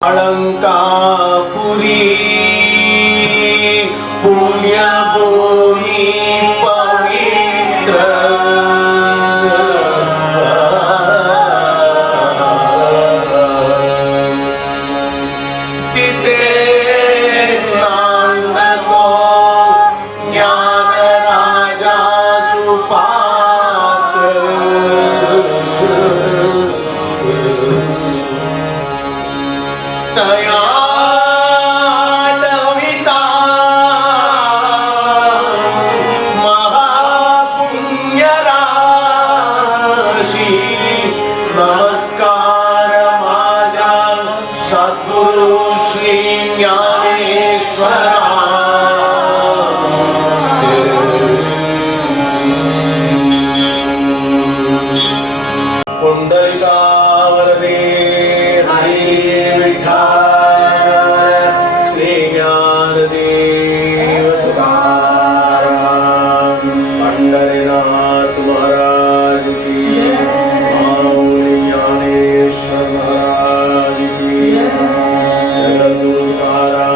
अलंकापुरी पुण्यभूमि पवित्र तिथे नांदको ज्ञान राजा सुपात्र तया नविता महापुण्यराशी नमस्कार माझा सद्गुरु श्री ज्ञानेश्वरा पुंडलिकावरदे हरी विठ्ठल श्री ज्ञानदेव तुकाराम पंढरीनाथ महाराज की माऊली ज्ञानेश्वर महाराज की जगद्गुरु तुकाराम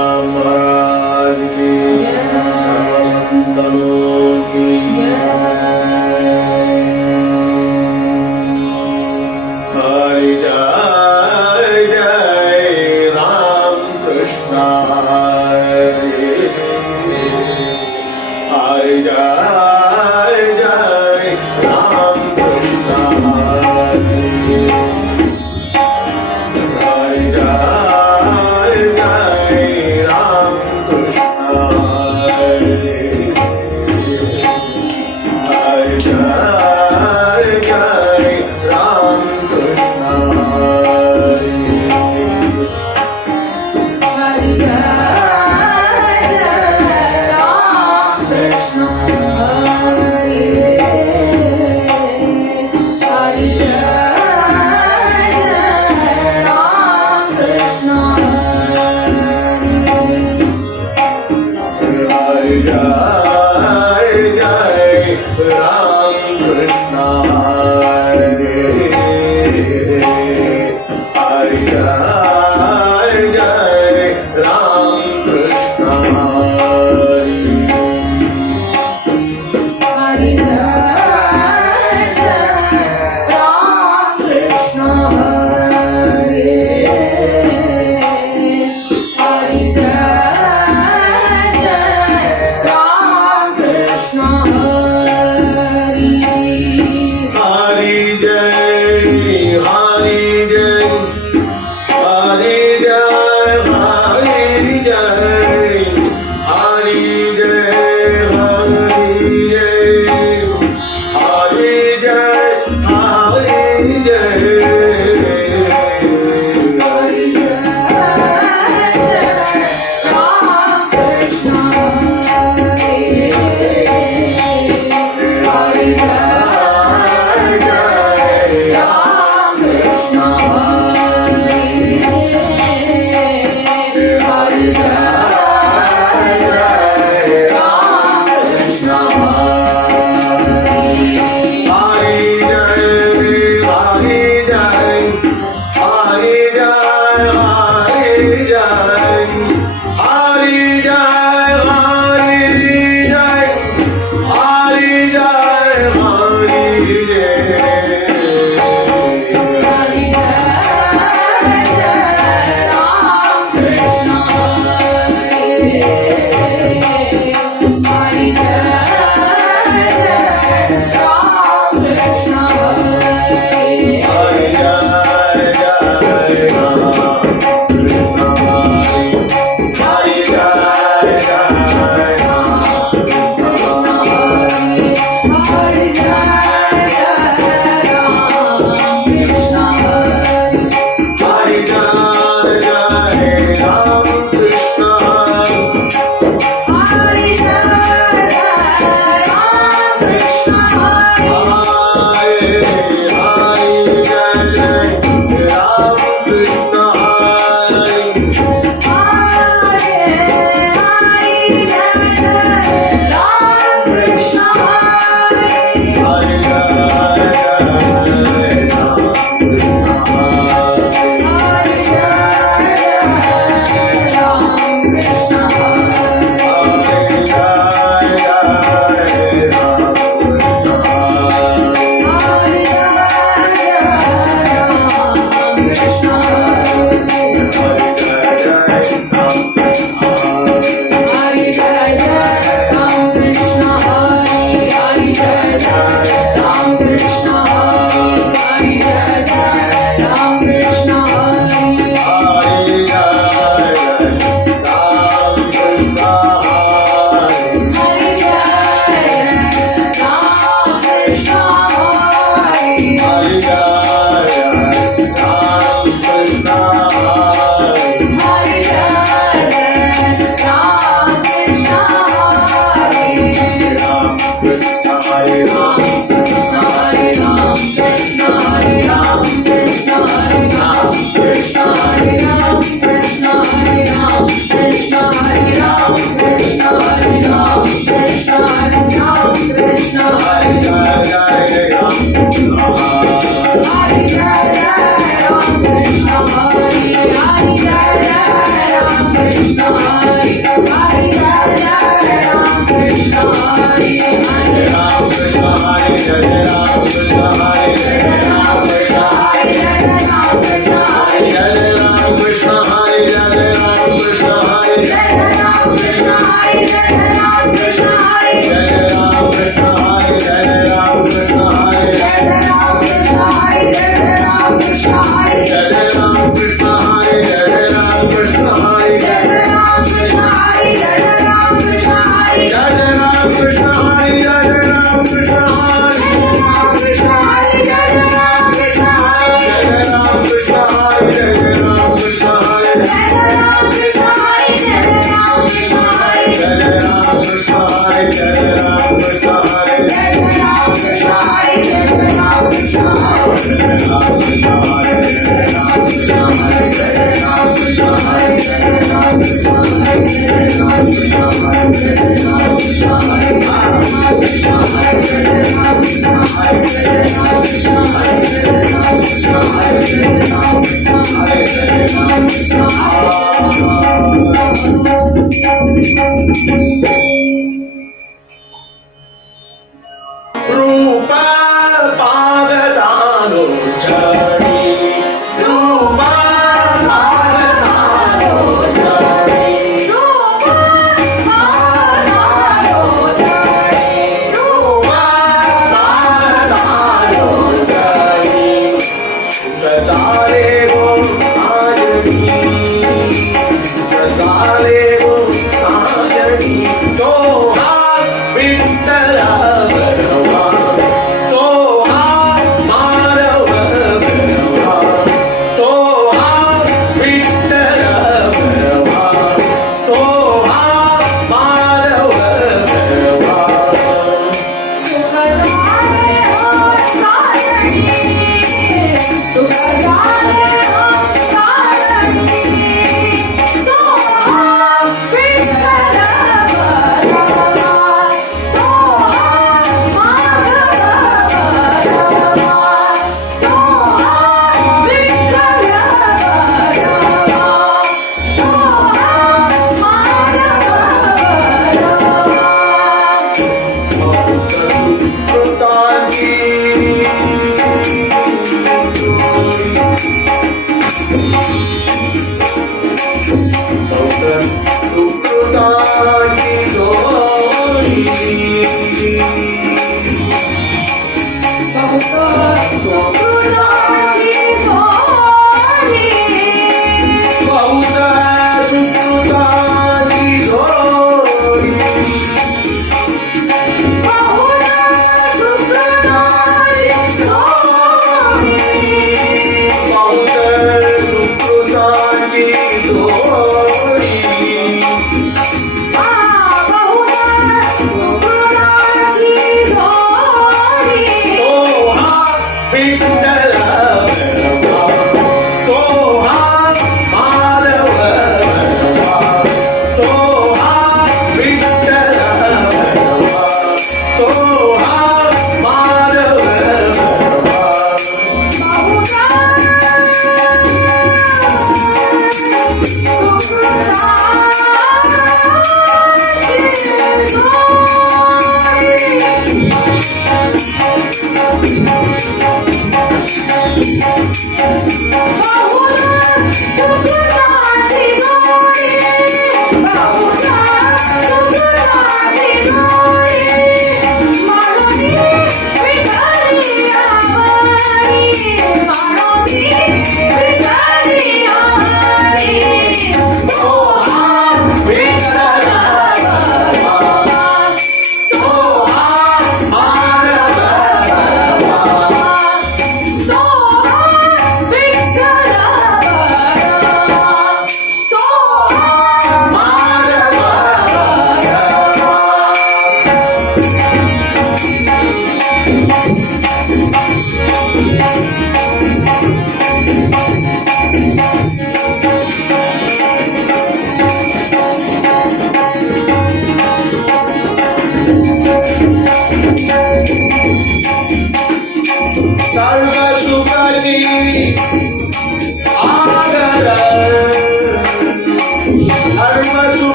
सर्व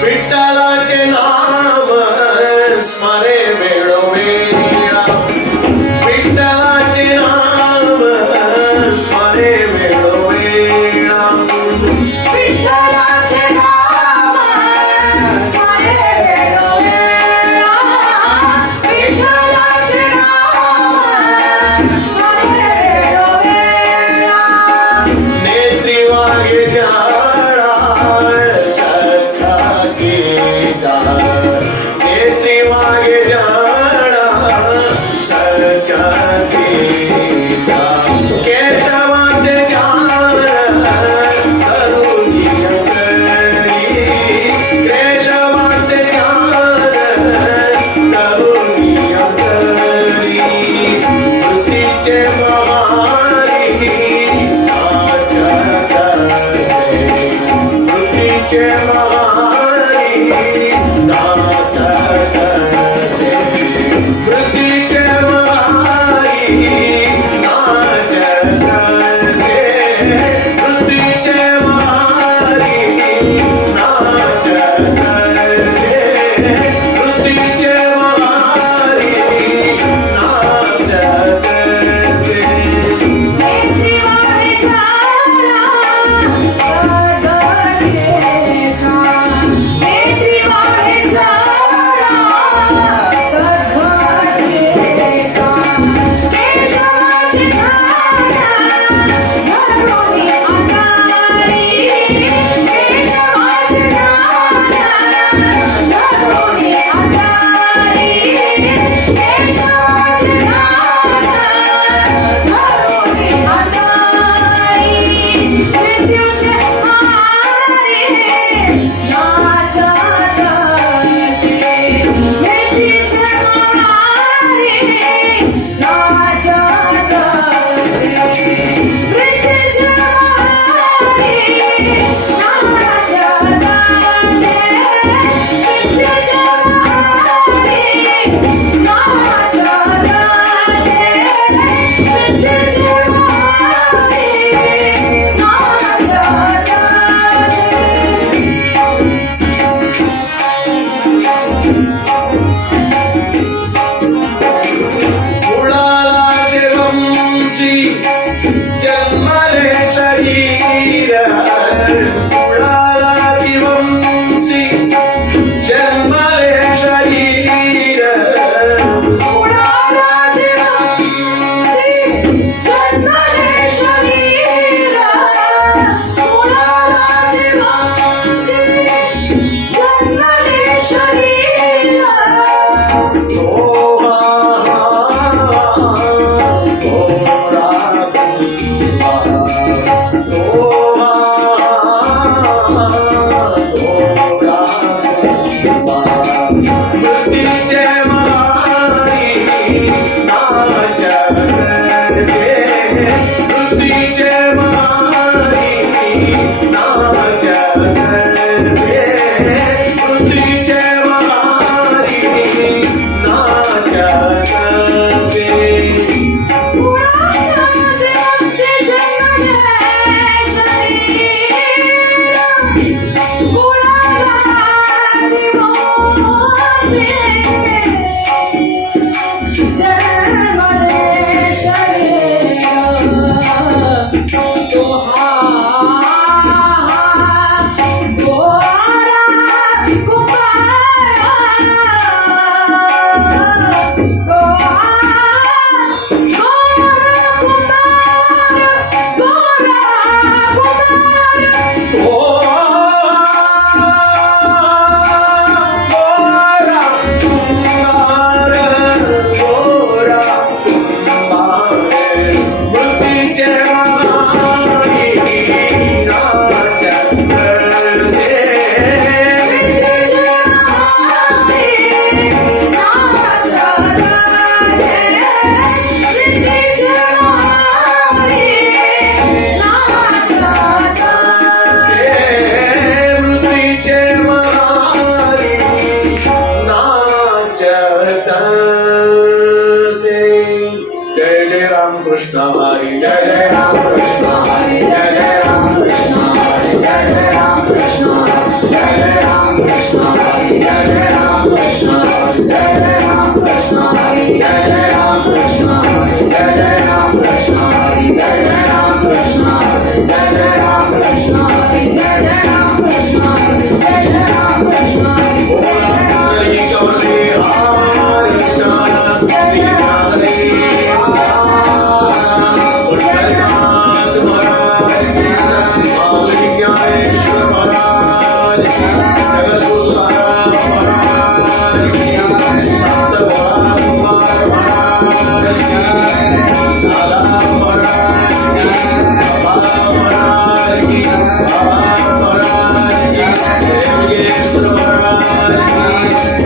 विठ्ठलाचे नाम स्मरे वेळोवेळा विठ्ठलाचे नाम स्मरे वेळोवेळा विठ्ठलाचे नाम स्मरे वेळोवेळा विठ्ठलाचे नाम स्मरे वेळोवेळा नेत्री वागे जाळा सखा की जाळ नेत्री वागे जाळा सखा की जाळ केशवाचे जाळ करुणी अंतरी केशवाचे जाळ करुणी अंतरी कृतीचे महारी कृतीचे महारी नाथ करसे कृतीचे महारी नाच करसे कृतीचे महारी नाच करसे कृतीचे महारी नाच करसे नेत्री वागे जाळा सद्गतीचा नेत्री वागे जाळा सद्गतीचा केशवाचे ध्यान धरुणी अंगारी केशवाचे ध्यान धरुणी अंगारी केशवाचे ध्यान धरुणी अंगारी मृत्यूचे मारी नाचत असे मृत्यूचे मारी नाचत असे मृत्यूचे मारी नाचत असे मृत्यूचे मारी नाचत असे मृत्यूचे मारी नाचत मुळाला शिवमची जन्मले शरीर मुळाला शिवमची जन्मले शरीर मुळाला शिवमची जन्मले शरीर मुळाला शिवमची जन्मले शरीर कृतीचे महारी नाच करसे कृतीचे महारी नाच करसे कृतीचे महारी नाच करसे मुळाला शिवमची जन्मले शरीर मुळाला शिवमची Krishna, Hari Jai Jai Ram Krishna, Hari Jai Jai Ram Krishna, Hari Jai Jai Ram Krishna, Jai Jai Ram Krishna, Hari Jai Jai Ram Krishna, Jai Jai Ram Krishna, Hari Jai Jai Ram Krishna, Jai Jai Ram Krishna, Hari Jai Jai Ram Krishna, Jai Jai Ram Krishna, Hari Jai Jai Ram Krishna, Jai Jai Ram Krishna, Bhola Hari Chaudhary Hari Krishna, Shri Radhe Jagannnath Maharaj Ki, Mahalignaneshwar Maharaj Ki, Jagadguru Maharaj Ki, Sant Bhola Kumar Maharaj Ki, Dada Maharaj Ki, Baba Maharaj Ki, Baba Maharaj Ki, Devgendra Maharaj Ki,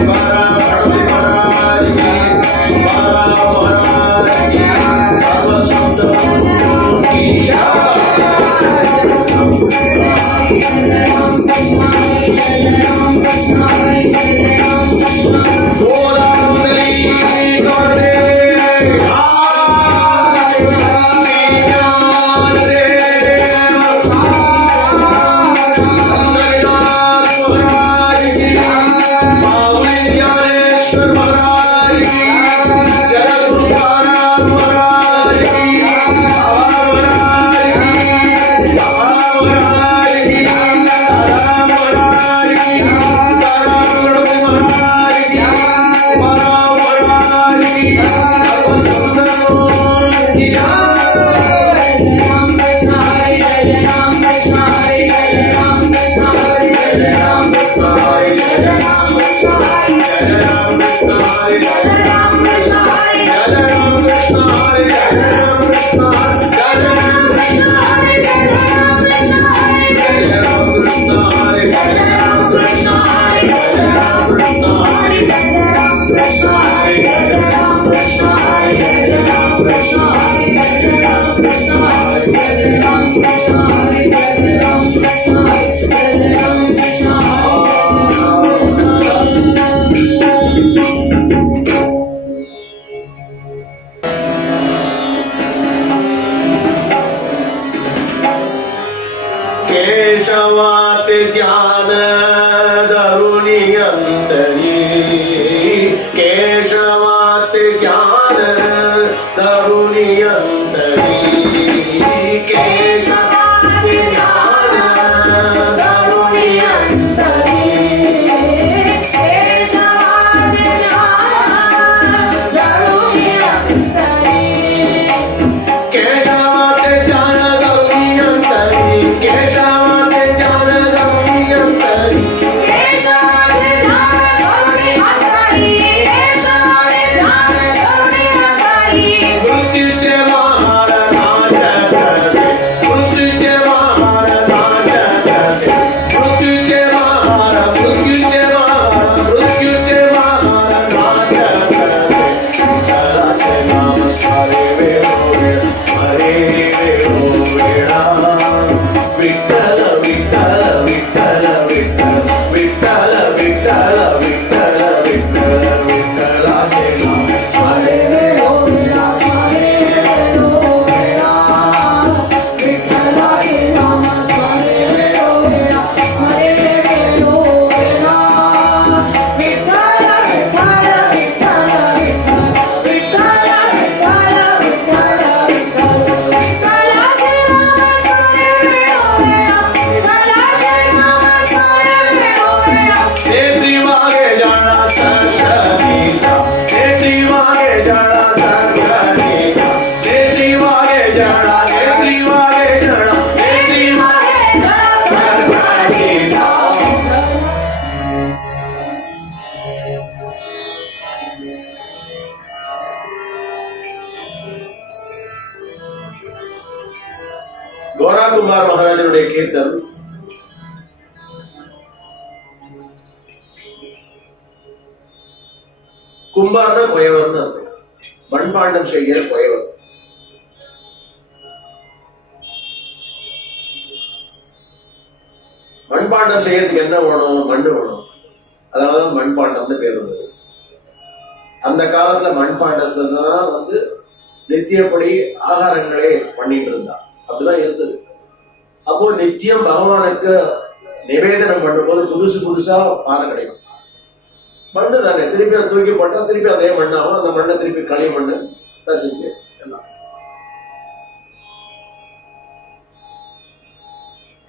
Baba Maharaj Ki, Subhara Maharaj Ki, Sarva Sant Guru Ki Jai. केशवात ज्ञान धरुणी अंतरी, केशवात ज्ञान धरुणी अंतरी, केशवात ज्ञान धरुणी अंतरी, केशवात ज्ञान धरुणी अंतरी, केशवात ज्ञान धरुणी अंतरी, केशवात ज्ञान धरुणी अंतरी, केशवात ज्ञान धरुणी अंतरी, केशवात ज्ञान धरुणी अंतरी, मृत्यूचे महार नाचत असे, मृत्यूचे महार नाचत असे, मृत्यूचे महार, मृत्यूचे महार, मृत्यूचे महार नाचत असे. विठ्ठलाचे नाम सारे वेळोवेळ, हरे वेळोवेळा. विठ्ठल विठ्ठल विठ्ठल विठ्ठल विठ्ठल विठ्ठल विठ्ठल विठ्ठल विठ्ठलाचे नाम सारे वेळोवेळा स्मरे वेळोवेळा, विठ्ठलाचे नाम स्मरे वेळोवेळा, स्मरे वेळोवेळा, विठ्ठल विठ्ठल विठ्ठल विठ्ठल, विठ्ठल विठ्ठल विठ्ठल विठ्ठल, विठ्ठलाचे नाम स्मरे वेळोवेळा, विठ्ठलाचे नाम स्मरे वेळोवेळा, हे त्रिवागे जाणा संगीता, हे त्रिवागे जाणा संगीता, हे त्रिवागे जाणा, हे त्रिवागे जाणा, हे त्रिवागे जय संगीता. గోరా కుమార్ మహారాజునుடைய కీర్తన్ கும்பார்னா குயவர்னு அர்த்தம். மண்பாண்டம் செய்கிற குயவர். மண்பாண்டம் செய்யறதுக்கு என்ன வேணும்? மண்ணு வேணும். அதனாலதான் மண்பாண்டம்னு பேர் வந்தது. அந்த காலத்துல மண்பாண்டத்தை தான் நித்தியப்படி ஆகாரங்களே பண்ணிட்டு இருந்தான். அப்படிதான் இருந்தது. அப்போ நித்தியம் பகவானுக்கு நிவேதனம் பண்ணும்போது புதுசா பானை கிடைக்கும். மண்ணு தானே, திருப்பி அதை தூக்கி போட்டா திருப்பி அதே மண்ணாகும். அந்த மண்ணை திருப்பி களி மண்ணு பசிக்கு எல்லாம்.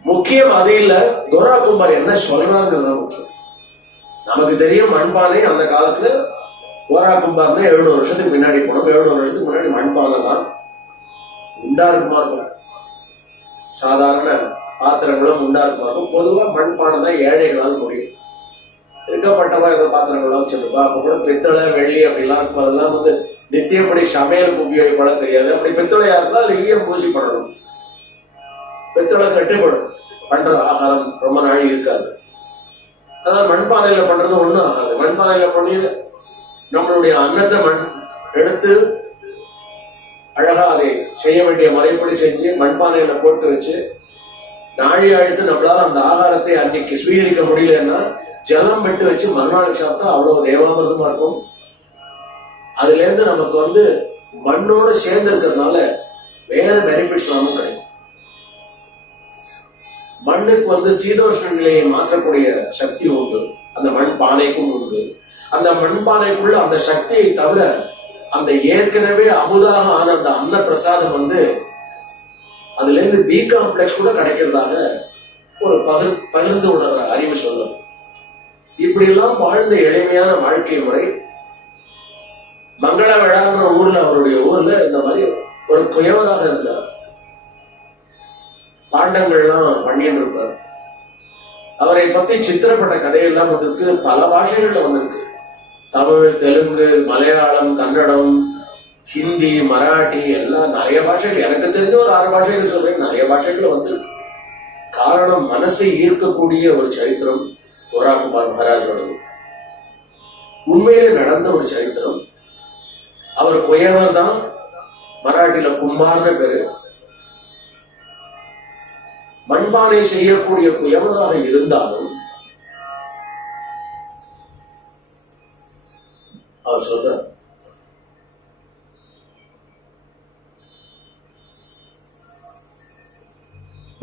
முக்கியம் அது இல்ல, கோரா குமார் என்ன சொல்றாங்கிறது முக்கியம். நமக்கு தெரியும் மண்பானை அந்த காலத்துல கோரா கும்பார்னா 700 வருஷத்துக்கு முன்னாடி போனோம். 700 வருஷத்துக்கு முன்னாடி மண்பானை தான் உண்டா இருக்குமா இருக்கும். சாதாரண பாத்திரங்களும் உண்டா இருக்குமா இருக்கும். பொதுவா மண்பானை தான் ஏழைகளால் முடியும். இருக்கப்பட்டவா ஏதோ பாத்திரங்கள்லாம் வச்சிருப்பா. அப்ப கூட பித்தளை வெள்ளி அப்படிலாம் இருக்கும். அதெல்லாம் வந்து நித்தியப்படி சமையலுக்கு உபயோகப்பட தெரியாது. அப்படி பித்தளையா இருந்தால் அது ஈயம் பூசி பண்ணணும். பித்தளை கட்டுப்படும், பண்ற ஆகாரம் ரொம்ப நாள் இருக்காது. அதான் மண்பானையில பண்றது ஒண்ணும் ஆகாது. மண்பானையில பண்ணி நம்மளுடைய அன்னத்தை எடுத்து அழகா அதை செய்ய வேண்டிய முறைப்படி செஞ்சு மண்பானையில போட்டு வச்சு நாழி அழுத்து நம்மளால அந்த ஆகாரத்தை அன்னைக்கு சுவீகரிக்க முடியலன்னா ஜலம் விட்டு வச்சு மறுநாளைக்கு சாப்பிட்டா அவ்வளவு தேவாமிர்தமா இருக்கும். அதுல இருந்து நமக்கு வந்து மண்ணோட சேர்ந்து இருக்கிறதுனால வேற பெனிஃபிட்ஸ் எல்லாமும் கிடைக்கும். மண்ணுக்கு வந்து சீதோஷ்ண நிலையை மாற்றக்கூடிய சக்தி உண்டு, அந்த மண் பானைக்கும் உண்டு. அந்த மண்பானைக்குள்ள அந்த சக்தியை தவிர அந்த ஏற்கனவே அமுதாக ஆன அந்த அன்ன பிரசாதம் வந்து அதுல இருந்து பி காம்ப்ளெக்ஸ் கூட கிடைக்கிறதாக ஒரு பகிர்ந்து உணர்ற அறிவு சொல்லும். இப்படி எல்லாம் வாழ்ந்த எளிமையான வாழ்க்கை முறை மங்கள விழாங்கிற ஊர்ல, அவருடைய ஊர்ல இந்த மாதிரி ஒரு குயவராக இருந்தார். பாண்டங்கள்லாம் பண்ணின்னு இருப்பார். அவரை பத்தி சித்திரப்பட்ட கதையெல்லாம் வந்திருக்கு, பல பாஷைகள்ல வந்திருக்கு. தமிழ், தெலுங்கு, மலையாளம், கன்னடம், ஹிந்தி, மராட்டி எல்லாம் நிறைய பாஷைகள். எனக்கு தெரிஞ்ச ஒரு 6 பாஷைகள் சொல்றேன், நிறைய பாஷைகள் வந்திருக்கு. காரணம், மனசை ஈர்க்கக்கூடிய ஒரு சரித்திரம் கோரா குமார் மகாராஜோடது. உண்மையிலே நடந்த ஒரு சரித்திரம். அவர் குயவர் தான், மராட்டியில குமார்னு பேரு. மண்பானை செய்யக்கூடிய குயவனாக இருந்தாலும் அவர் சொல்றார்,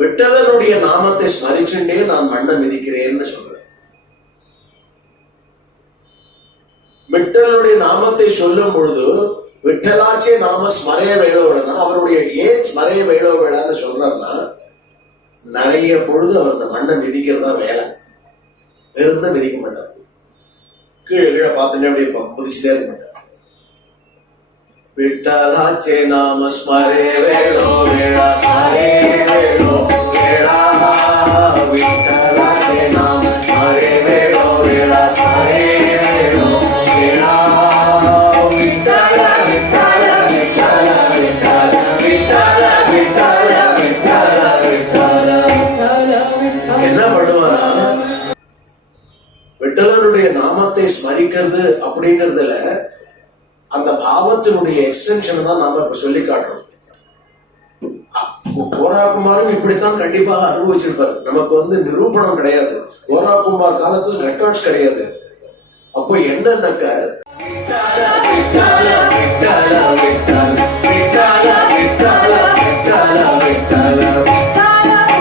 விட்டலனுடைய நாமத்தை ஸ்மரிச்சுட்டே நான் மண்ணை மிதிக்கிறேன்னு சொல்றேன். விட்டலனுடைய நாமத்தை சொல்லும் பொழுது விட்டலாச்சே நாம ஸ்மரைய வேளோடனா, அவருடைய ஏன் ஸ்மரைய வேளோ வேளான்னு சொல்றாருன்னா, நிறைய பொழுது அவர் அந்த மண்ணை மிதிக்கிறதா வேலை. வெறும் மிதிக்க மாட்டார், கீழே கீழே பார்த்துட்டே அப்படியே முதிச்சுட்டே இருக்க மாட்டார். விட்டலாச்சே நாம ஸ்மரே வேளோ வேளா ஸ்மரே வேளோ வேளா, விட்டலாச்சே நாம ஸ்மரே வேளோ வேளா ஸ்மரே வேளோ வேளா, விட்டல விட்டல விட்டல விட்டல விட்டல விட்டல விட்டல விட்டல. என்ன பண்ணுவானா, விட்டலனுடைய நாமத்தை ஸ்மரிக்கிறது அப்படிங்கிறதுல அந்த பாவத்தினுடைய எக்ஸ்டென்ஷன் தான் நாம இப்ப சொல்லி காட்டுறோம். கோரா குமாரும் இப்படித்தான் கண்டிப்பாக அனுபவிச்சிருப்பாரு. நமக்கு வந்து நிரூபணம் கிடையாது, கோரா குமார் காலத்துல ரெக்கார்ட்ஸ் கிடையாது. அப்போ என்னன்னாக்க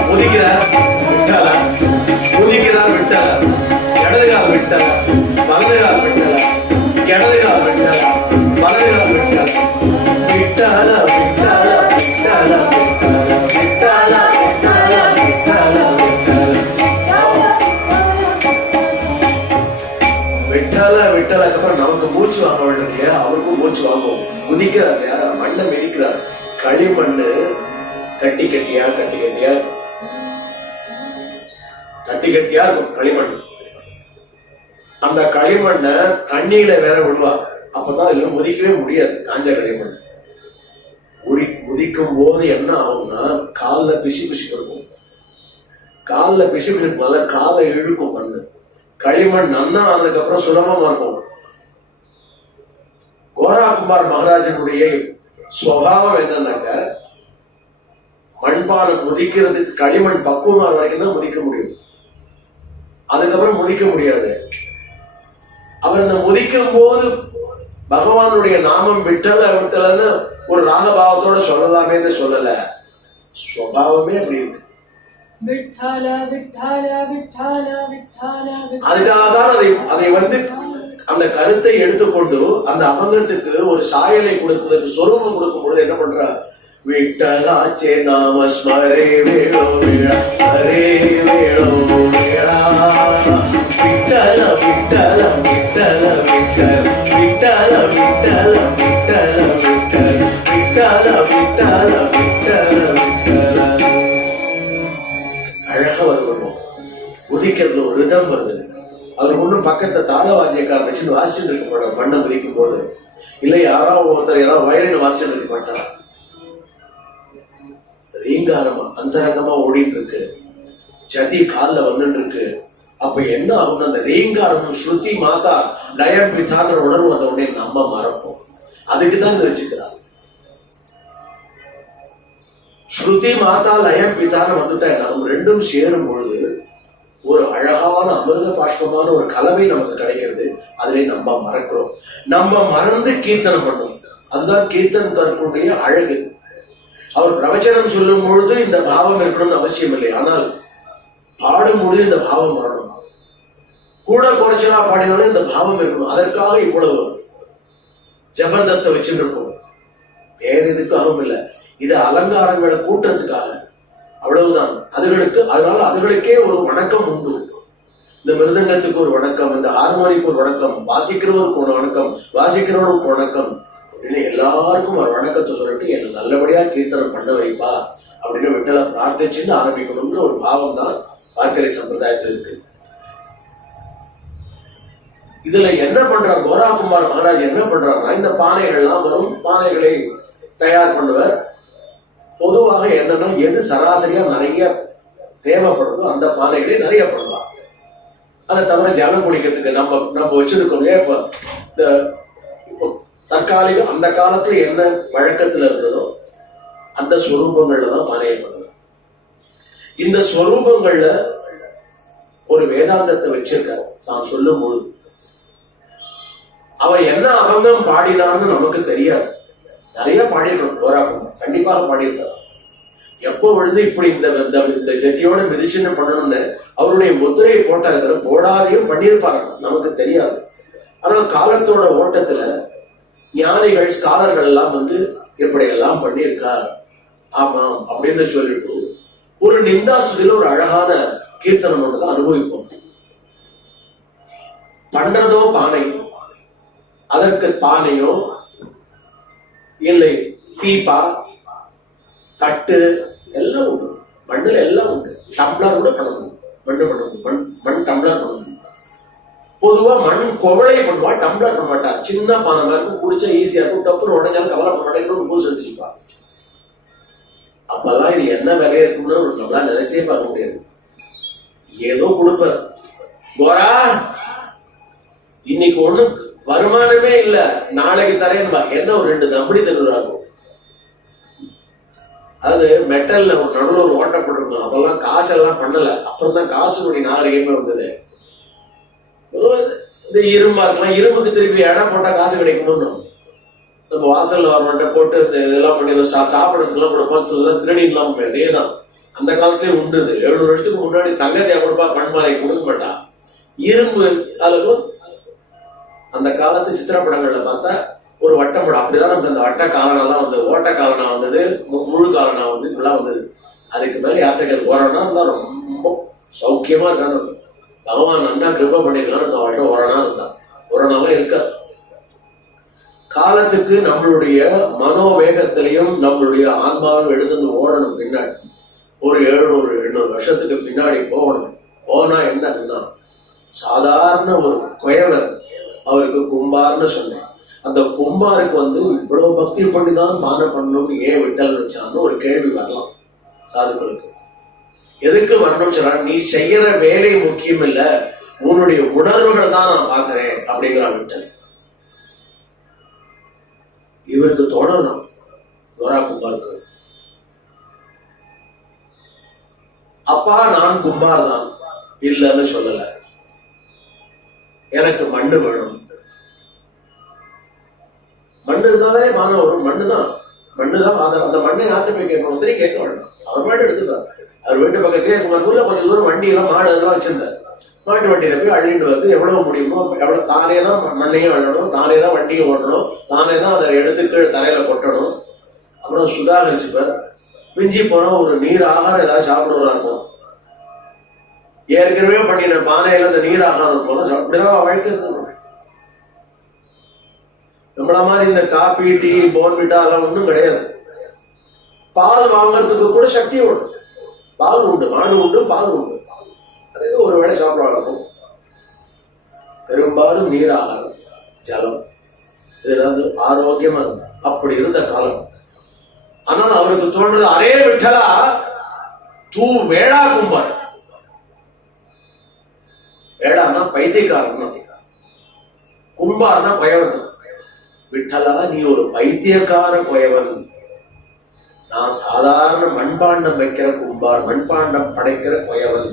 முதிக்கிறார் விட்டல, முதிக்கிறார் விட்டல, இடதுகால் விட்டல, வலதுகால் விட்டல, இடதுகால் விட்டல, வலதுகால் விட்டல, விட்டல விட்டல விட்டல விட்டல விட்டல விட்டல விட்டல விட்டல விட்டலுக்கு அப்புறம் நமக்கு மூச்சு வாங்க வேண்டும் இல்லையா, அவருக்கும் மூச்சு வாங்குவோம். குதிக்கிறார் இல்லையா, மண்ணை மிதிக்கிறார். களிமண்ணு கட்டி கட்டியா கட்டி கட்டியா கட்டி கட்டியா இருக்கும் களிமண். அந்த களிமண்ணை தண்ணியில வேற விடுவா, அப்பதான் இதுல முதிக்கவே முடியாது. காஞ்ச களிமண் முதிக்கும் போது என்ன ஆகும்னா, காலில் பிசி பிசி இருக்கும். காலில் பிசி பிசினால காலை இழுக்கும் மண்ணு. களிமண் நன்னா ஆனதுக்கு அப்புறம் சுலபமா இருக்கும். கோரா குமார் மகாராஜனுடைய சுவாவம் என்னன்னாக்க, மண்பானை முதிக்கிறதுக்கு களிமண் பக்குவமான வரைக்கும் தான் முதிக்க முடியும், அதுக்கப்புறம் முதிக்க முடியாது. அவர் அந்த முதிக்கும் போது பகவானுடைய நாமம் விட்டல விட்டலன்னு ஒரு ராகபாவத்தோட சொல்லலாமேன்னு சொல்லல, சுவாவமே அப்படி இருக்கு. விட்டல விட்டல விட்டல விட்டல. அதுக்காக தான் அதை அந்த கருத்தை எடுத்துக்கொண்டு அந்த அபங்கத்துக்கு ஒரு சாயலை கொடுப்பதற்கு சொரூபம் கொடுக்கும் பொழுது என்ன பண்ற, விட்டலாச்சே நாம ஸ்மரே வேளோ வேளா ஸ்மரே வேளோ வேளா விட்டல விட்டல விட்டல விட்டல விட்டல விட்டல விட்டல விட்டல விட்டல விட்டல விட்டல. அழகா வருவோம், உதிக்கிறதுல ஒரு ரிதம் வருது. அவர் ஒண்ணும் பக்கத்துல தாளவாத்தியக்காரர் வச்சு வாசிச்சுட்டு இருக்க மாட்டார். மண்ணை உதிக்கும் போது இல்ல யாராவது ஒருத்தர் ஏதாவது வயலின் வாசிச்சுட்டு இருக்க மாட்டார். ரீங்காரமா அந்தரங்கமா ஓடிட்டு இருக்கு, ஜதி காலில் வந்துட்டு இருக்கு. அப்ப என்ன ஆகும், அந்த ரீங்காரம் ஸ்ருதி மாதா லயம் பிதான்ற உணர்வு வந்த உடனே நம்ம மறப்போம். அதுக்குதான் இதை வச்சுக்கிறார். ஸ்ருதி மாதா லயம் பிதான்னு வந்துட்டா நம்ம ரெண்டும் சேரும் பொழுது ஒரு அழகான அமிர்த பாஷ்பமான ஒரு கலவை நமக்கு கிடைக்கிறது. அதிலே நம்ம மறக்கிறோம், நம்ம மறந்து கீர்த்தனம் பண்ணோம். அதுதான் கீர்த்தனக்காரனுடைய அழகு. அவர் பிரவச்சனம் சொல்லும் பொழுது இந்த பாவம் இருக்கணும்னு அவசியம் இல்லை, ஆனால் பாடும் பொழுது இந்த பாவம் வரணும். கூட குறைச்சலா பாடினாலும் இந்த பாவம் இருக்கணும். அதற்காக இவ்வளவு ஜபர்தஸ்த வச்சுட்டு இருக்கோம், வேற எதுக்காகவும் இல்லை. இது அலங்காரங்களை கூட்டுறதுக்காக, அவ்வளவுதான். அதனால அதுகளுக்கே ஒரு வணக்கம் உண்டு. இந்த மிருதங்கத்துக்கு ஒரு வணக்கம், இந்த ஹார்மோனிக்கு ஒரு வணக்கம், வாசிக்கிறவருக்கு ஒரு வணக்கம், வாசிக்கிறவருக்கு வணக்கம் அப்படின்னு எல்லாருக்கும் ஒரு வணக்கத்தை சொல்லிட்டு என்னை நல்லபடியா கீர்த்தனம் பண்ண வைப்பா அப்படின்னு விட்டல பிரார்த்திச்சுன்னு ஆரம்பிக்கணும்னு ஒரு பாவம் தான் வார்க்கரை சம்பிரதாயத்தில் இருக்கு. இதுல என்ன பண்றார் கோராகுமார் மகாராஜ், என்ன பண்றாருன்னா இந்த பானைகள்லாம் வரும், பானைகளை தயார் பண்ணுவார். பொதுவாக என்னன்னா எது சராசரியா நிறைய தேவைப்படுறதோ அந்த பானைகளே நிறைய பண்ணுவார். அதை தவிர ஜலம் குடிக்கிறதுக்கு நம்ம வச்சிருக்கோம் இல்லையா, இப்போ தற்காலிக அந்த காலத்துல என்ன வழக்கத்துல இருந்ததோ அந்த ஸ்வரூபங்கள்ல தான் பானையை பண்ணுவார். இந்த ஸ்வரூபங்கள்ல ஒரு வேதாந்தத்தை வச்சிருக்கார் தான் சொல்லும் பொழுது. அவர் என்ன அபங்கம் பாடினார்னு நமக்கு தெரியாது. நிறைய பாடியிருக்கணும், கோராகுமார் கண்டிப்பாக பாடியிருக்கார். எப்போ விழுந்து இப்படி இந்த ஜதியோட மிதிச்சுன்னு பண்ணணும்னு அவருடைய முத்திரையை போட்டார். இதில் போடாதையும் பண்ணியிருப்பாரு, நமக்கு தெரியாது. ஆனால் காலத்தோட ஓட்டத்துல ஞானிகள் ஸ்காலர்கள் எல்லாம் இப்படி எல்லாம் பண்ணியிருக்கார் ஆமாம் அப்படின்னு சொல்லிட்டு ஒரு நிந்தாஸ்துதியில ஒரு அழகான கீர்த்தனம் ஒன்றுதான் அனுபவிப்போம். பண்றதோ பானை, அதற்கு பானையோ இல்லை பீப்பா தட்டு எல்லாம் உண்டு, மண்ணுல எல்லாம் உண்டு. டம்ளர் கூட பண்ண முடியும், மண் பண்ண முடியும், மண் டம்ளர் பண்ண முடியும். பொதுவா மண் குவளை பண்ணுவா, டம்ளர் பண்ண மாட்டா. சின்ன பானை மாதிரி இருக்கும், குடிச்சா ஈஸியா இருக்கும், டப்புன்னு உடஞ்சாலும் கவலை பண்ண மாட்டேன், இன்னொரு பூசு எடுத்துச்சுப்பா. அப்பெல்லாம் இது என்ன விலை இருக்கும்னு நம்மளா நினைச்சே பார்க்க முடியாது. ஏதோ கொடுப்பார், கோரா இன்னைக்கு ஒண்ணு வருமானமே இல்ல, நாளைக்கு தரேன்பா. என்ன ஒரு 2 தம்படி தருவாங்க. அது மெட்டல்ல ஒரு நடுவில் ஒரு ஓட்டை போட்டிருக்கோம். அப்பெல்லாம் காசெல்லாம் பண்ணல, அப்புறம் தான் காசுடைய நாகரிகமே வந்தது. இந்த இரும்பா இருக்கலாம், இரும்புக்கு திருப்பி இடம் போட்டா காசு கிடைக்குமோ. நம்ம வாசல்ல வரமாட்ட போட்டு இந்த இதெல்லாம் பண்ணி சாப்பிடறதுக்கெல்லாம் கொடுப்பான்னு சொல்லலாம், திருடி இல்லாம அதேதான் அந்த காலத்திலேயே உண்டு. 700 வருஷத்துக்கு முன்னாடி தங்கத்தையா கொடுப்பா, பண்பாலை கொடுக்க மாட்டா. இரும்பு அளவுக்கும் அந்த காலத்து சித்திரப்படங்கள்ல பார்த்தா ஒரு வட்டப்படம் அப்படிதான். நமக்கு அந்த வட்ட காலனெல்லாம் ஓட்ட காலனா வந்தது, முழு காலனா இப்படிலாம் வந்தது. அதுக்கு மேல யார்கிட்ட ஓரணா இருந்தா ரொம்ப சௌக்கியமா இருக்கான்னு பகவான் அண்ணா கிருப பண்ணிருக்கான்னு அந்த வாழ்க்கை ஓரணா இருந்தான். ஓரணாலாம் இருக்காது. காலத்துக்கு நம்மளுடைய மனோவேகத்திலையும் நம்மளுடைய ஆன்மாவும் எடுத்துட்டு ஓடணும். பின்னாடி ஒரு 700-800 வருஷத்துக்கு பின்னாடி போகணும். போனா என்னன்னா சாதாரண ஒரு குயவர், அவருக்கு கும்பார்னு சொன்னேன். அந்த கும்பாருக்கு இவ்வளவு பக்தி பண்ணிதான் பானை பண்ணணும்னு ஏன் விட்டல் வச்சான்னு ஒரு கேள்வி வரலாம் சாதுக்களுக்கு. எதுக்கு வரணும் சொல்றா, நீ செய்யற வேலை முக்கியம் இல்ல, உன்னுடைய உணர்வுகளை தான் நான் பாக்குறேன் அப்படிங்கிறான் விட்டல். இவருக்கு தோணலாம் கோரா கும்பாருக்கு, அப்பா நான் கும்பார் தான் இல்லைன்னு சொல்லல, எனக்கு மண்ணு வேணும். மண்ணு இருந்தாலே பானை வரும், மண்ணு தான். மண்ணுதான் ஆதாரம். அந்த மண்ணை யார்கிட்ட போய் கேட்கணும்? ஒருத்தரையும் கேட்க வேண்டாம், அவர் பாட்டு எடுத்துப்பார். அவர் வீட்டு பக்கத்துலேயே குமரூர்ல கொஞ்சம் தூரம் வண்டியெல்லாம் மாடு எல்லாம் வச்சிருந்தார். மாட்டு வண்டியில போய் அள்ளிட்டு வந்து எவ்வளவு முடியுமோ எவ்வளவு தானே தான் மண்ணையும் அள்ளணும், தானே தான் வண்டியும் ஓட்டணும், தானே தான் அதை எடுத்து கீழே தரையில கொட்டணும். அப்புறம் சுதாகரிச்சுப்பார். மிஞ்சி போனா ஒரு நீர் ஆகாரம் ஏதாவது சாப்பிடுவதா இருக்கும். ஏற்கனவே பண்ணின பானையில அந்த நீர் ஆகாரம் போல அப்படிதான் வாழ்க்கை இருந்தது. நம்மள மாதிரி இந்த காபி டீ போன்விட்டா அதெல்லாம் ஒன்றும் கிடையாது. பால் வாங்கறதுக்கு கூட சக்தி உண்டு. பால் உண்டு, மாடு உண்டு, பால் உண்டு. அதே ஒரு வேளை சாப்பிட பெரும்பாலும் நீர் ஆகாரம், ஜலம், இதெல்லாம் ஆரோக்கியமா இருந்த அப்படி இருந்த காலம். ஆனால் அவருக்கு தோன்றது அரே விட்டலா தூ வேளா கும்பார். வேடான்னா பைத்தியக்காரன், கும்பார்னா கொயவன். விட்டலா நீ ஒரு பைத்தியக்கார கொயவன், நான் சாதாரண மண்பாண்டம் வைக்கிற கும்பார், மண்பாண்டம் படைக்கிற கொயவன்.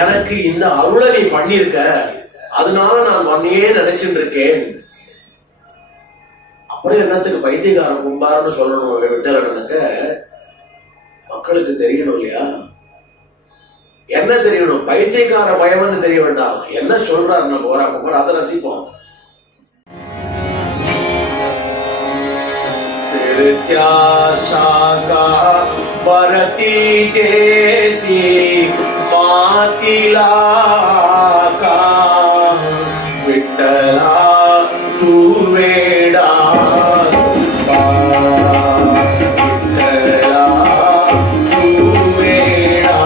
எனக்கு இந்த அருளை நீ பண்ணிருக்க, அதனால நான் உன்னையே நினைச்சுட்டு இருக்கேன். அப்புறம் என்னத்துக்கு பைத்தியக்கார கும்பார்னு சொல்லணும் விட்டலனுக்க? மக்களுக்கு தெரியணும் இல்லையா? என்ன தெரியணும்? பைத்தியக்கார பயம்னு தெரிய வேண்டாம். என்ன சொல்றாரு நம்ம கோரா குமார், அதை ரசிப்போம். शाखा बरती केसी मातिला का विठ्ठला तू वेडा विठ्ठला तू वेडा.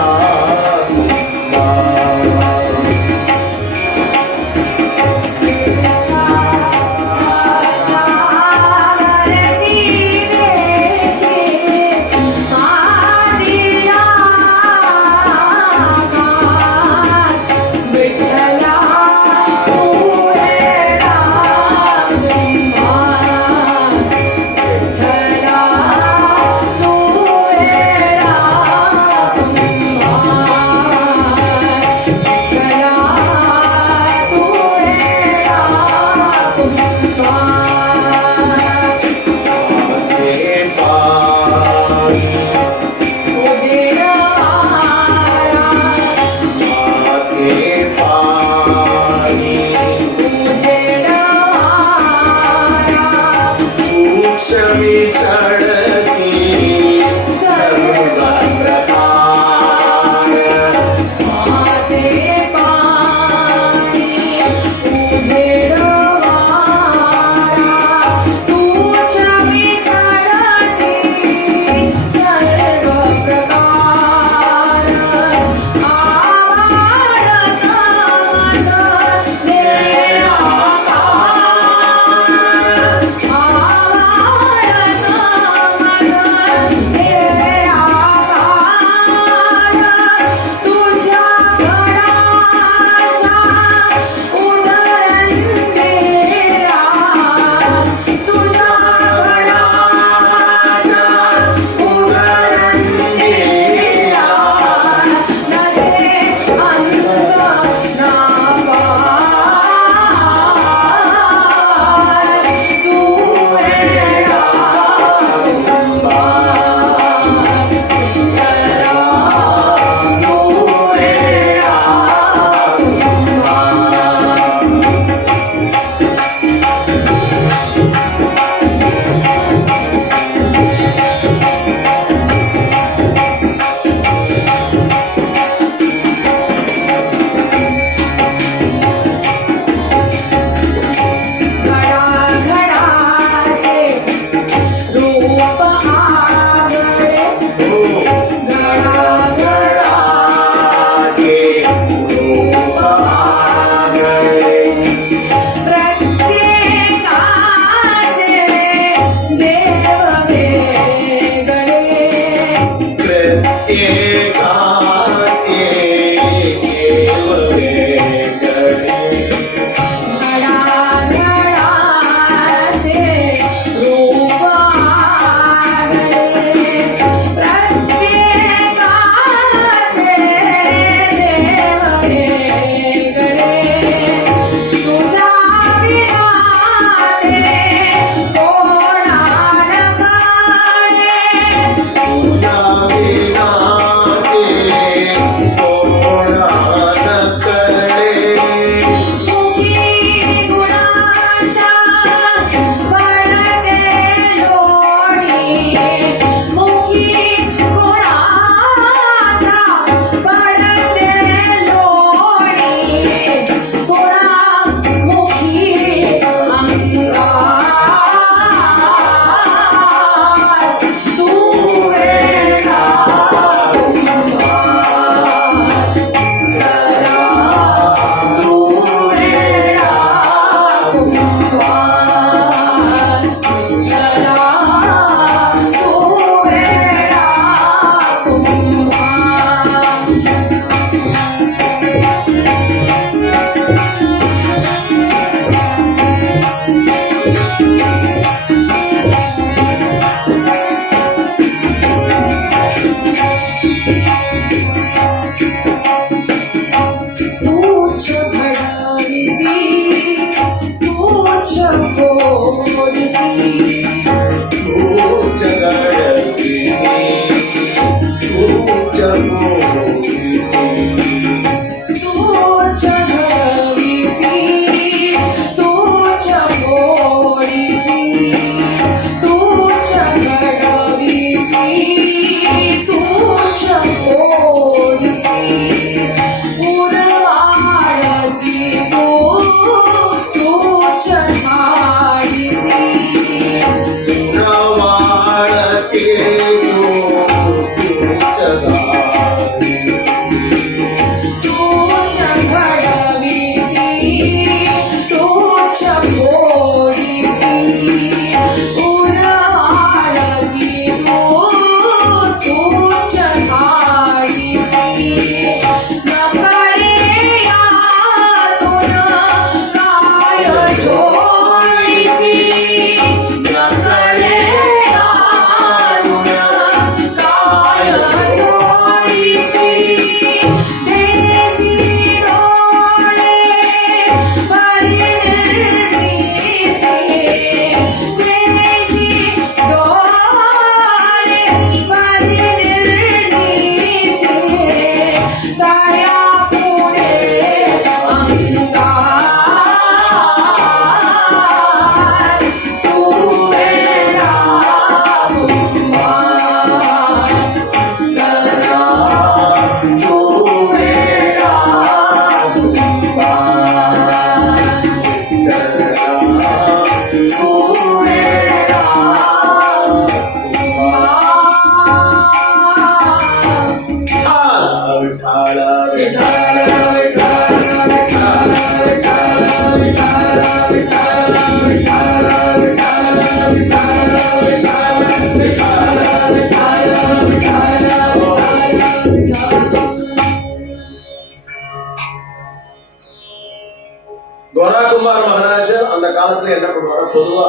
கோராகுமார் மகாராஜா அந்த காலத்துல என்ன பண்ணுவாரோ, பொதுவா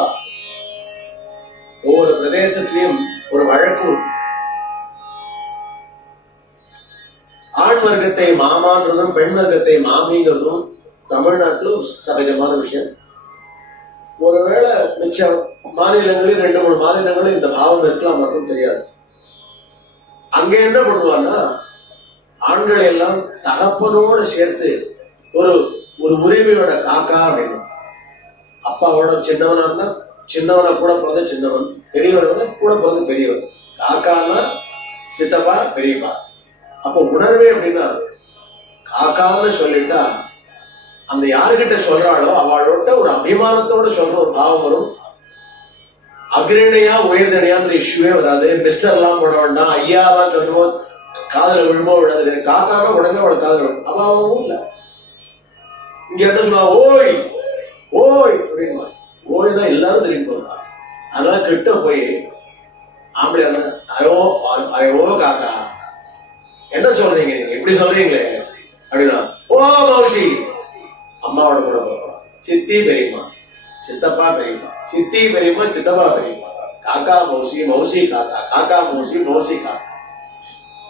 ஒவ்வொரு பிரதேசத்திலையும் ஒரு வழக்கு, ஆண் வர்க்கத்தை மாமான்றதும் பெண் வர்க்கத்தை மாமிங்கிறதும் தமிழ்நாட்டில் ஒரு சகஜமான விஷயம். ஒருவேளை மிச்ச மாநிலங்களில் 2-3 மாநிலங்களும் இந்த பாவம் இருக்கலாம், மட்டும் தெரியாது. அங்க என்ன பண்ணுவான்னா, ஆண்களை எல்லாம் தகப்பனோட சேர்த்து ஒரு ஒரு உரிமையோட காக்கா அப்படின்னா, அப்பாவோட சின்னவனா இருந்தா சின்னவனா கூட பிறந்த சின்னவன், பெரியவர் இருந்தா கூட பிறந்த பெரியவர், காக்கான்னா சித்தப்பா பெரியப்பா. அப்போ உணர்வே அப்படின்னா காக்கான்னு சொல்லிட்டா அந்த யாருக்கிட்ட சொல்றாளோ அவளோட ஒரு அபிமானத்தோட சொல்ற ஒரு பாவம் வரும். அக்ரணியா உயர்தனையான்ற இஷ்யூவே வராது. மிஸ்டர் எல்லாம் போட வேண்டாம், ஐயாலாம் சொல்லுவோம், காதல விழுமோ விடாது. காக்கான உடனே அவளை காதல விடும். அவன் இல்ல, இங்க என்ன சொல்லுவா, ஓய் ஓய் அப்படின்வா. ஓய்னா எல்லாரும் தெரியும் போறா. அதெல்லாம் கிட்ட போய் ஆம்பளை அரோ அரோ காக்கா என்ன சொல்றீங்க, நீங்க இப்படி சொல்றீங்களே அப்படின்னா, ஓ மௌஷி அம்மாவோட கூட போறோம், சித்தி பெரியம்மா சித்தப்பா பெரியப்பா, சித்தி பெரியம்மா சித்தப்பா பெரியப்பா, காக்கா மௌசி மௌசி காக்கா, காக்கா மௌசி மௌசி காக்கா.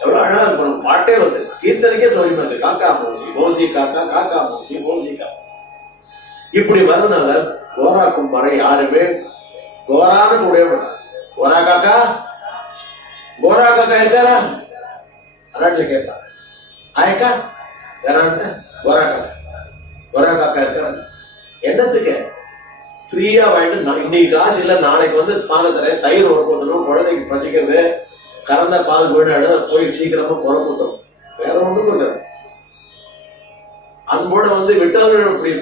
எவ்வளவு அழகா இருக்கணும், பாட்டே வந்து கீர்த்தனைக்கே சௌரியமா இருக்கு. காக்கா மௌசி மௌசி காக்கா, காக்கா மௌசி மௌசி காக்கா. இப்படி வரதுனால கோரா கும்பரை யாருமே கோரான்னு கூட மாட்டாங்க. கோரா காக்கா, கோரா காக்கா இருக்காரா அராட்ல கேட்பா, ஆயக்கா யாரான கோரா காக்கா, கோரா காக்கா இருக்காரா. என்னத்துக்கு ஃப்ரீயா வாங்கிட்டு, இன்னைக்கு காசு இல்ல நாளைக்கு வந்து பாலை தரேன், தயிர் உரப்பூத்தணும், குழந்தைக்கு பசிக்கிறது, கறந்த பால் வீடு போய் சீக்கிரமா புறப்பூத்தணும், வேற ஒண்ணும் இல்லை. அன்போட வந்து விட்டல் இப்படி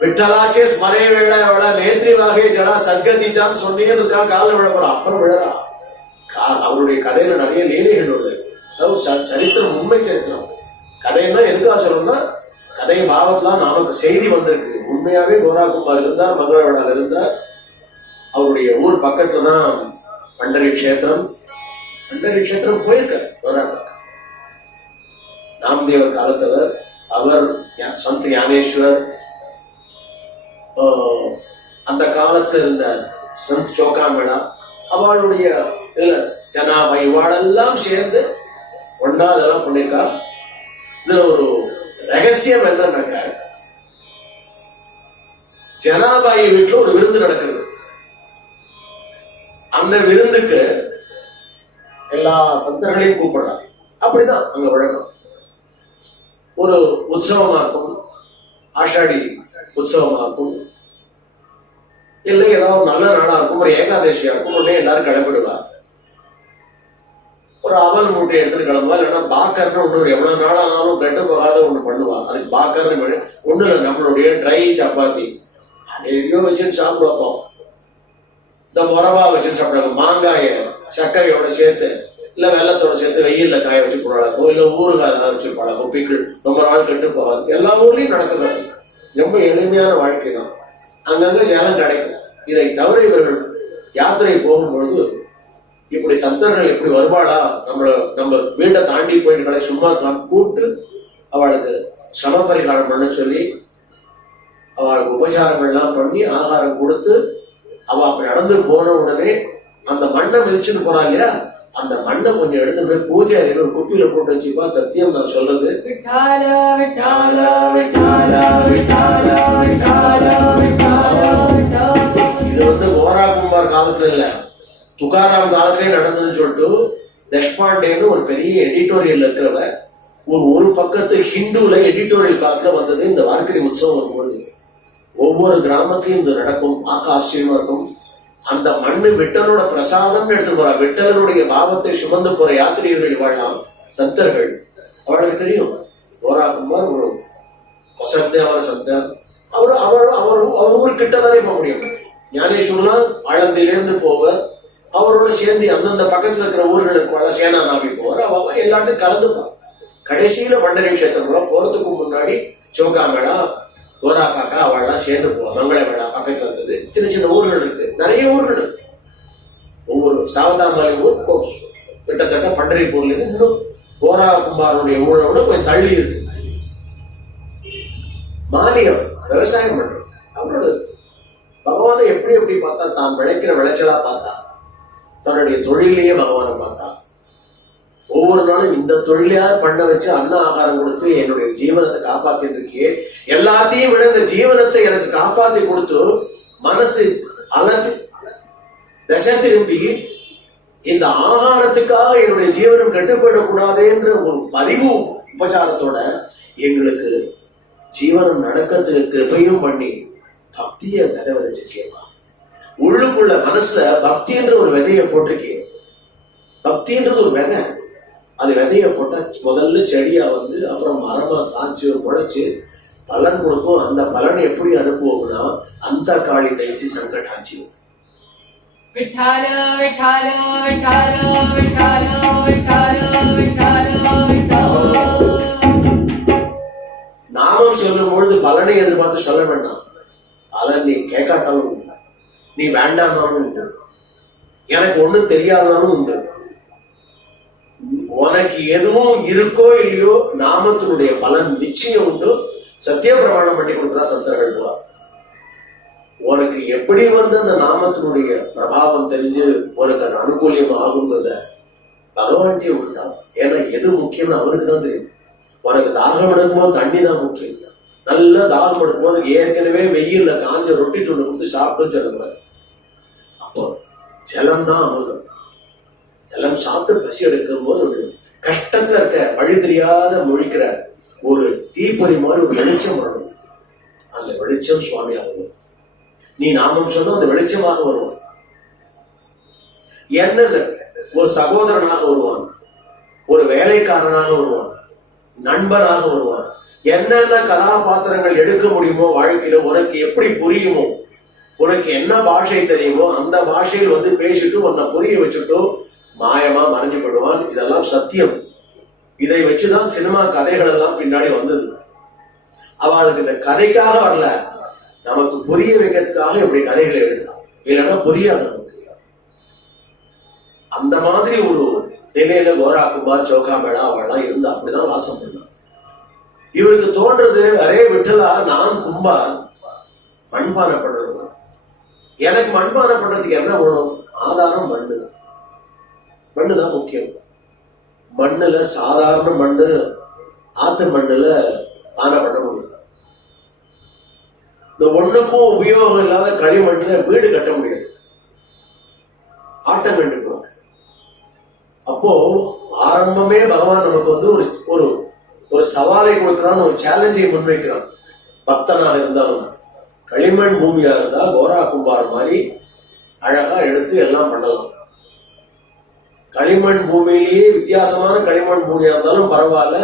விட்டலாச்சே ஸ்மரே வேளா எவ்வளோ நேத்ரி வாகே ஜடா சத்கதிச்சான்னு சொன்னீங்கன்றதுக்காக காலில் விழ போறான். அப்புறம் விழறா. அவருடைய கதையில நிறைய லீலைகள் உள்ளது. அதாவது சரித்திரம், உண்மை சரித்திரம். கதைன்னா எதுக்காக சொல்லணும்னா, கதை பாவத்துல நமக்கு செய்தி வந்திருக்கு. உண்மையாவே கோரா கும்பார் இருந்தார், மங்களவிழாவில் இருந்தார். அவருடைய ஊர் பக்கத்துல தான் பண்டரி கஷேத்திரம். பண்டரி கஷேத்திரம் போயிருக்கார் கோரா காக்கா. நாமதேவர் காலத்தவர், அவர் சந்த் ஞானேஸ்வர், அந்த காலத்துல இருந்த சந்த் சோகாமேளா, அவளுடைய இதுல ஜனாபாய் இவாளெல்லாம் சேர்ந்து ஒன்னா இதெல்லாம் பண்ணிருக்கா. இதுல ஒரு ரகசியம் என்னன்னாக்க, ஜனாபாய் வீட்டுல ஒரு விருந்து நடக்கிறது. அந்த விருந்துக்கு எல்லா சந்தர்களையும் கூப்பிடுறாங்க. அப்படிதான் அங்க வழக்கம். ஒரு உற்சவமா இருக்கும், ஆஷாடி உற்சவமா இருக்கும், இல்லை ஏதாவது நல்ல நாளா இருக்கும், ஒரு ஏகாதசியா இருக்கும், உடனே எல்லாரும் கிளம்பிடுவா. ஒரு அவல் மூட்டை எடுத்துட்டு கிளம்புவா. இல்லைன்னா பாக்கர்னு ஒண்ணு எவ்வளவு நாளானாலும் கெட்டு போகாத ஒண்ணு பண்ணுவா. அதுக்கு பாக்கர்னு ஒண்ணு இல்லை, நம்மளுடைய ட்ரை சப்பாத்தி எதையோ வச்சுன்னு சாப்பிடுவோம். இந்த முறவா வச்சுன்னு சாப்பிடுவாங்க. மாங்காய சர்க்கரையோட சேர்த்து இல்ல வெள்ளத்தோட சேர்த்து வெயில்ல காய வச்சு பழக்கம், இல்ல ஊறுகாய் ஏதாவது வச்சு பழக்கம், பிக்கிள் ரொம்ப நாள் கெட்டு போகாது. எல்லா ஊர்லயும் நடக்குது. ரொம்ப எளிமையான வாழ்க்கை தான். அங்கங்க ஜலம் கிடைக்கும். இதை தவிர இவர்கள் யாத்திரை போகும்பொழுது இப்படி சத்தர்கள் இப்படி வருவாளா, நம்ம வீட்டை தாண்டி போயிட்டு சும்மா கூப்பிட்டு அவளுக்கு சம பரிகாரம் பண்ண சொல்லி அவளுக்கு உபசாரங்கள்லாம் பண்ணி ஆகாரம் கொடுத்து அவ அப்படி நடந்து போன உடனே அந்த மண்ணை மிதிச்சுட்டு போறா இல்லையா, அந்த மண்ணை கொஞ்சம் எடுத்து போய் பூஜை அறையில ஒரு குப்பியில போட்டு வச்சுப்பா. சத்தியம் நான் சொல்றது, இது வந்து கோரா குமார் காலத்துல இல்ல, துகாராம் காலத்திலே நடந்ததுன்னு சொல்லிட்டு தேஷ்பாண்டேன்னு ஒரு பெரிய எடிட்டோரியல் இருக்கிறவ ஒரு பக்கத்து ஹிந்துல எடிட்டோரியல் காலத்துல வந்தது. இந்த வார்க்கரி உற்சவம் வரும்போது ஒவ்வொரு கிராமத்திலும் இது நடக்கும். பார்க்க ஆச்சரியமா இருக்கும். அந்த மண்ணு விட்டலோட பிரசாதம் எடுத்து போறா. விட்டலனுடைய பாவத்தை சுமந்து போற யாத்திரிகர்கள் வாழலாம் சத்தர்கள். அவளுக்கு தெரியும் கோரா குமார் ஒரு அவர் சத்தர். அவர் ஊர் கிட்டதானே போக முடியும். ஞானேஸ்வரலாம் ஆழந்திலிருந்து போவர். அவரோட சேர்ந்து அந்தந்த பக்கத்துல இருக்கிற ஊர்களுக்கு சேனா நாமி போவார். அவ எல்லாத்தையும் கலந்துப்பார். கடைசியில பண்டரி கஷேத்திரம் போறதுக்கு முன்னாடி சோகா மேளா, கோரா காக்கா அவள்லாம் சேர்ந்து போவோம். மங்கள மேளா பக்கத்துல இருக்குது. சின்ன சின்ன ஊர்கள் இருக்கு, நிறைய ஊர்கள் இருக்கு. ஒவ்வொரு சாவதாமாலி ஊர் கிட்டத்தட்ட பண்டரிப்பூர்ல இருந்து இன்னும் கோரா குமாரனுடைய ஊரோட கொஞ்சம் தள்ளி இருக்கு. மானியம் விவசாயம் பண்றது அவரோட. பகவானை எப்படி பார்த்தா, தான் விளைக்கிற விளைச்சலா பார்த்தா, தன்னுடைய தொழிலையே பகவானை பார்த்தா. ஒவ்வொரு நாளும் இந்த தொழிலையா பண்ண வச்சு அன்ன ஆகாரம் கொடுத்து என்னுடைய ஜீவனத்தை காப்பாத்திட்டு இருக்கே, எல்லாத்தையும் விட இந்த ஜீவனத்தை எனக்கு காப்பாத்தி கொடுத்து மனசு அலந்து திசை திரும்பி இந்த ஆகாரத்துக்காக என்னுடைய ஜீவனம் கட்டுப்படக்கூடாதுன்ற ஒரு பதிவு உபச்சாரத்தோட எங்களுக்கு ஜீவனம் நடக்கிறதுக்கு கிருபையும் பண்ணி பக்திய விதை விதைச்சிருக்கேமா. உள்ளுக்குள்ள மனசுல பக்தின்ற ஒரு விதையை போட்டிருக்கேன். பக்தின்றது ஒரு விதை. அது விதைய போட்டா முதல்ல செடியா வந்து அப்புறம் மரமா காய்ச்சி முளைச்சு பலன் கொடுக்கும். அந்த பலன் எப்படி அனுப்புவோம்னா அந்த காளி தைசி சங்கடாட்சி. நாமம் சொல்லும் பொழுது பலனை எதிர்பார்த்து சொல்ல வேண்டாம். பலன் நீ கேட்காட்டாலும் உண்டு, நீ வேண்டாமாலும் உண்டு, எனக்கு ஒண்ணும் தெரியாதாலும் உண்டு. உனக்கு எதுவும் இருக்கோ இல்லையோ நாமத்தினுடைய பலன் நிச்சயம் உண்டு. சத்திய பிரமாணம் பண்ணி கொடுக்குறா சந்தர்கள் போவார். உனக்கு எப்படி வந்து அந்த நாமத்தினுடைய பிரபாவம் தெரிஞ்சு உனக்கு அது அனுகூலியம் ஆகுங்கிறத பகவான்கிட்டே விட்டுட்டான். ஏன்னா எது முக்கியம்னு அவனுக்கு தான் தெரியும். உனக்கு தாகம் எடுக்கும்போது தண்ணி தான் முக்கியம். நல்ல தாகம் எடுக்கும்போது ஏற்கனவே வெயில்ல காஞ்ச ரொட்டி துண்டு கொடுத்து சாப்பிட்டு சொல்லக்கூடாது. அப்போ ஜலம் தான் அமிர்தம். ஜலம் சாப்பிட்டு பசி எடுக்கும் போது கஷ்டத்துல இருக்க வழி தெரியாத முழிக்கிற ஒரு தீப்பொறி மாதிரி ஒரு வெளிச்சம் வரணும். அந்த வெளிச்சம் சுவாமி ஆகும். நீ நாமம் சொன்னா அந்த வெளிச்சமாக வருவான். என்னது ஒரு சகோதரனாக வருவான், ஒரு வேலைக்காரனாக வருவான், நண்பனாக வருவான். என்னென்ன கதாபாத்திரங்கள் எடுக்க முடியுமோ வாழ்க்கையில, உனக்கு எப்படி புரியுமோ, உனக்கு என்ன பாஷை தெரியுமோ அந்த பாஷையில் வந்து பேசிட்டு உன்னை புரிய வச்சுட்டு மாயமா மறைஞ்சு போடுவான். இதெல்லாம் சத்தியம். இதை வச்சுதான் சினிமா கதைகள் எல்லாம் பின்னாடி வந்தது. அவளுக்கு இந்த கதைக்காக வரல, நமக்கு புரிய வைக்கிறதுக்காக இப்படி கதைகளை எடுத்தான். இல்லைன்னா புரியாது நமக்கு. அந்த மாதிரி ஒரு நிலையில கோரா குமார் சோகா மேளா அவள்லாம் இருந்து அப்படிதான் வாசம் பண்ணான். இவருக்கு தோன்றது, அரே விட்டலா, நான் கும்பார் மண்பானை பண்ணணும். எனக்கு மண்பானை பண்றதுக்கு என்ன வேணும்? ஆதாரம் மண்ணு. மண்ணுதான் முக்கியம். மண்ணுல சாதாரண மண்ணு, ஆத்து மண்ணுல பானை பண்ண முடியும். இந்த ஒண்ணுக்கும் உபயோகம் இல்லாத களிமண்ணுல வீடு கட்ட முடியாது. ஆட்டம் கண்டுக்கணும். அப்போ ஆரம்பமே பகவான் நமக்கு வந்து ஒரு ஒரு சவாலை கொடுக்கிறான், ஒரு சேலஞ்சை முன்வைக்கிறான். பக்தனாக இருந்தாலும் களிமண் பூமியா இருந்தா கோரா கும்பார் மாதிரி அழகா எடுத்து எல்லாம் பண்ணலாம். களிமண் பூமியிலேயே வித்தியாசமான களிமண் பூமியா இருந்தாலும் பரவாயில்ல,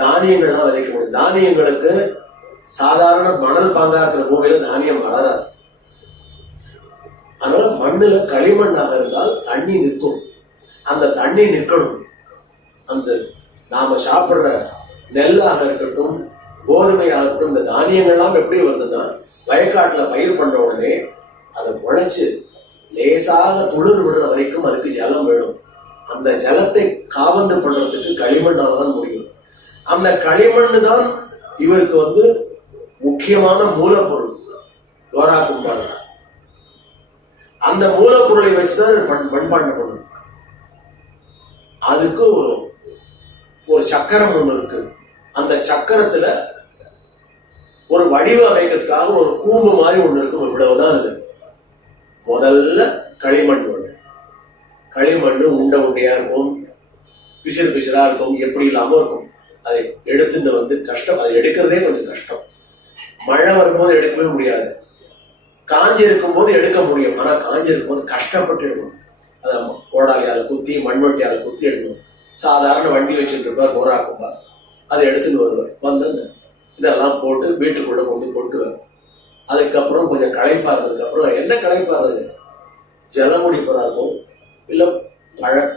தானியங்கள்லாம் விதைக்க முடியும். தானியங்களுக்கு சாதாரண மணல் பாங்கா இருக்கிற பூமியில தானியம் வளராது. அதனால மண்ணுல களிமண்ணாக இருந்தால் தண்ணி நிற்கும். அந்த தண்ணி நிற்கணும். அந்த நாம சாப்பிடுற நெல்லாக இருக்கட்டும், கோதுமையாக இருக்கட்டும், இந்த தானியங்கள்லாம் எப்படி வருதுன்னா, வயக்காட்டுல பயிர் பண்ற உடனே அதை முளைச்சு லேசாக துளிர் விடுற வரைக்கும் அதுக்கு ஜலம் வேணும். அந்த ஜலத்தை காவந்து பண்றதுக்கு களிமண்ணால தான் முடியும். அந்த களிமண் தான் இவருக்கு முக்கியமான மூலப்பொருள் கோரா கும்பார். அந்த மூலப்பொருளை வச்சுதான் மண்பாண்டம் பண்ணணும். அதுக்கு ஒரு சக்கரம் ஒண்ணு இருக்கு. அந்த சக்கரத்துல ஒரு வடிவ அமைக்கிறதுக்காக ஒரு கூம்பு மாதிரி ஒண்ணு இருக்கும். இவ்வளவுதான் இது. முதல்ல களிமண் வேணும். களிமண் உண்டை உண்டையா இருக்கும், பிசிறு பிசிறா இருக்கும், எப்படி இல்லாம இருக்கும். அதை எடுத்துட்டு கஷ்டம். அதை எடுக்கிறதே கொஞ்சம் கஷ்டம். மழை வரும்போது எடுக்கவே முடியாது. காஞ்சி இருக்கும் போது எடுக்க முடியும். ஆனா காஞ்சி இருக்கும் போது கஷ்டப்பட்டு எடுக்கணும். அதை கோடாலியால குத்தி மண்வெட்டியால குத்தி எடுக்கணும். சாதாரண வண்டி வச்சுட்டு இருப்பார் கோரா கும்பார். அதை எடுத்துன்னு வருவார். இதெல்லாம் போட்டு வீட்டுக்குள்ள கொண்டு கொட்டுவார். அதுக்கப்புறம் கொஞ்சம் களைப்பா இருந்ததுக்கு அப்புறம் என்ன களைப்பா இருந்தது, ஜலம் குடிப்பதா இருக்கும், இல்ல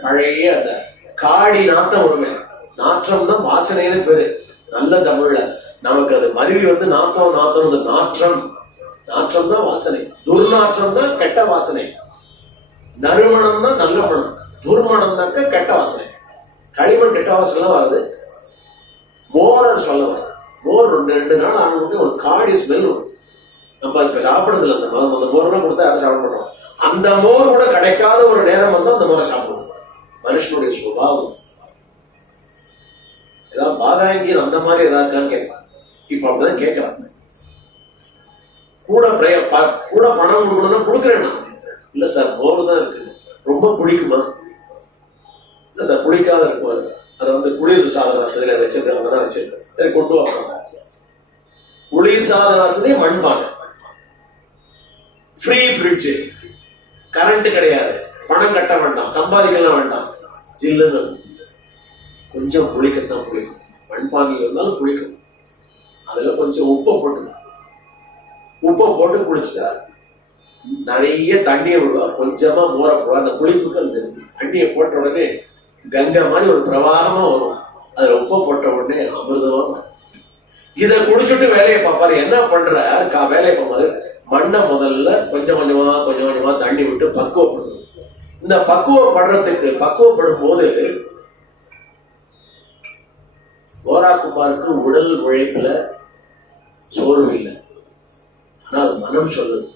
பழைய அந்த காடி நாத்தம் வருமே, நாற்றம்னா வாசனைன்னு பேரு நல்ல தமிழ்ல. நமக்கு அது மருவி நாத்தம் நாத்தம், அந்த நாற்றம் தான் வாசனை. துர்நாற்றம் தான் கெட்ட வாசனை. நறுமணம்னா நல்ல மனம், துர்மணம்னாக்க கெட்ட வாசனை. களிமண் கெட்ட வாசனை வருது. மோரர் சொல்ல வர மோர் 2 நாள் ஆனவுடனே ஒரு காடி ஸ்மெல் வரும். நம்ம இப்ப சாப்பிடுறது இல்லை. அந்த மோர்லாம் கொடுத்தா யாரும் சாப்பிட மாட்டோம். அந்த மோர் கூட கிடைக்காத ஒரு நேரம் அந்த மோரை சாப்பிடுவோம். மனுஷனுடைய சுபாவம். ஏதாவது பாதாங்கி அந்த மாதிரி ஏதாவது இருக்கான்னு கேட்பான். இப்ப அப்படிதான் கேட்கிறான். கூட பணம் கொடுக்கணும்னா கொடுக்குறேன் நான். இல்ல சார் மோர் தான் இருக்கு. ரொம்ப பிடிக்குமா? இல்ல சார் பிடிக்காத இருக்கும். அதை குளிர் சாதன வசதியில வச்சிருக்காங்க தான் வச்சிருக்கேன். சரி கொண்டு வாங்க. குளிர் சாதன வசதி மண்பானை, ஃப்ரீ ஃப்ரிட்ஜ், கரண்ட் கிடையாது, பணம் கட்ட வேண்டாம், சம்பாதிக்கலாம் வேண்டாம், ஜில்லுன்னு கொஞ்சம் குளிக்கத்தான் குளிக்கும். மண்பானையில் இருந்தாலும் குளிக்கும். அதுல கொஞ்சம் உப்பை போட்டு குளிச்சுட்டா நிறைய தண்ணியை விடுவா, கொஞ்சமா மோர போடுவா. அந்த குளிப்புக்கு அந்த தண்ணியை போட்ட உடனே கங்கை மாதிரி ஒரு பிரவாகமா வரும். அதுல உப்பை போட்ட உடனே அமிர்தமா. இதை குடிச்சுட்டு வேலையை பார்ப்பாரு. என்ன பண்ற வேலையை பார்ப்பாரு, மண்ணை முதல்ல கொஞ்சம் கொஞ்சமா தண்ணி விட்டு பக்குவப்படுத்தணும். இந்த பக்குவப்படும் போது கோரா கும்பாருக்கு உடல் உழைப்புல சோர்வு இல்லை. ஆனால் மனம் சொல்லுது.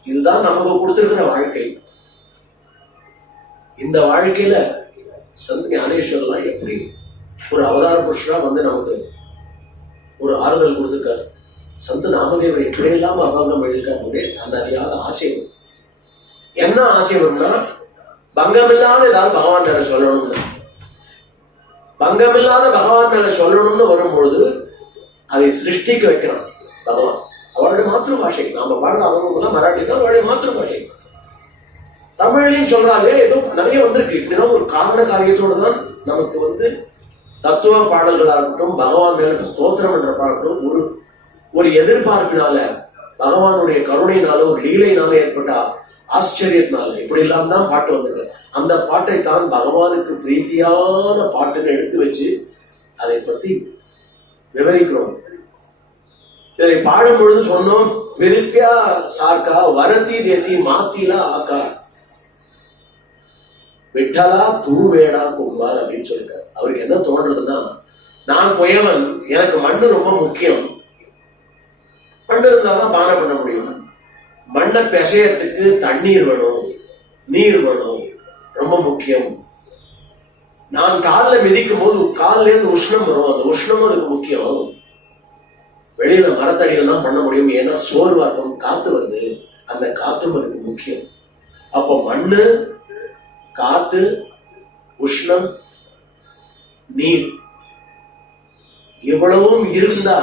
இதுதான் நமக்கு கொடுத்திருக்கிற வாழ்க்கை. இந்த வாழ்க்கையில சந்த் ஞானேஸ்வரர்லாம் எப்படி ஒரு அவதார புருஷனா நமக்கு ஒரு ஆறுதல் கொடுத்திருக்காரு. சந்த் நாமதேவர் எப்படியெல்லாம் அபங்கம் எழுதியிருக்காரு. அந்த அறியாத ஆசை. என்ன ஆசை வரும்னா, பங்கமில்லாத ஏதாவது பகவான் மேல சொல்லணும்னு. பங்கமில்லாத பகவான் மேல சொல்லணும்னு வரும்பொழுது அதை சிருஷ்டிக்க வைக்கிறான் பகவான். அவருடைய மாத்திருபாஷை. நாம பாடுற அவங்க மராட்டி தான் அவருடைய மாத்திருபாஷை. தமிழ்லையும் சொல்றாங்க. ஏதோ நிறைய வந்திருக்கு. இப்படிதான் ஒரு காரண காரியத்தோடு தான் நமக்கு தத்துவ பாடல்களா இருக்கட்டும், பகவான் மேல ஸ்தோத்திரம் என்ற பாடட்டும், ஒரு எதிர்பார்ப்பினால, பகவானுடைய கருணையினால, ஒரு லீலையினால ஏற்பட்ட ஆச்சரியத்தினால இப்படி எல்லாம் தான் பாட்டு வந்திருக்கு. அந்த பாட்டை தான் பகவானுக்கு பிரீத்தியான பாட்டுன்னு எடுத்து வச்சு அதை பத்தி விவரிக்கிறோம். இதை பாடும் பொழுது சொன்னோம், பிரித்தியா சார்கா வரத்தி தேசி மாத்திலா ஆக்கா விட்டலா தூவேடா கும்பார் அப்படின்னு சொல்லிருக்காரு. அவருக்கு என்ன தோன்றதுன்னா, நான் குயவன், எனக்கு மண்ணு ரொம்ப முக்கியம். மண் இருந்தாதான் பானை பண்ண முடியும். மண்ணை பிசையறதுக்கு தண்ணீர் வேணும், நீர் வேணும், ரொம்ப முக்கியம். நான் காலில் மிதிக்கும் போது காலில இருந்து உஷ்ணம் வரும். அந்த உஷ்ணமும் அதுக்கு முக்கியம். வெளியில மரத்தடியில தான் பண்ண முடியும். ஏன்னா சோர்வாக்கம் காத்து வருது. அந்த காத்தும் அதுக்கு முக்கியம். அப்போ மண்ணு, காத்து, உஷ்ணம், நீர், இவ்வளவும் இருந்தா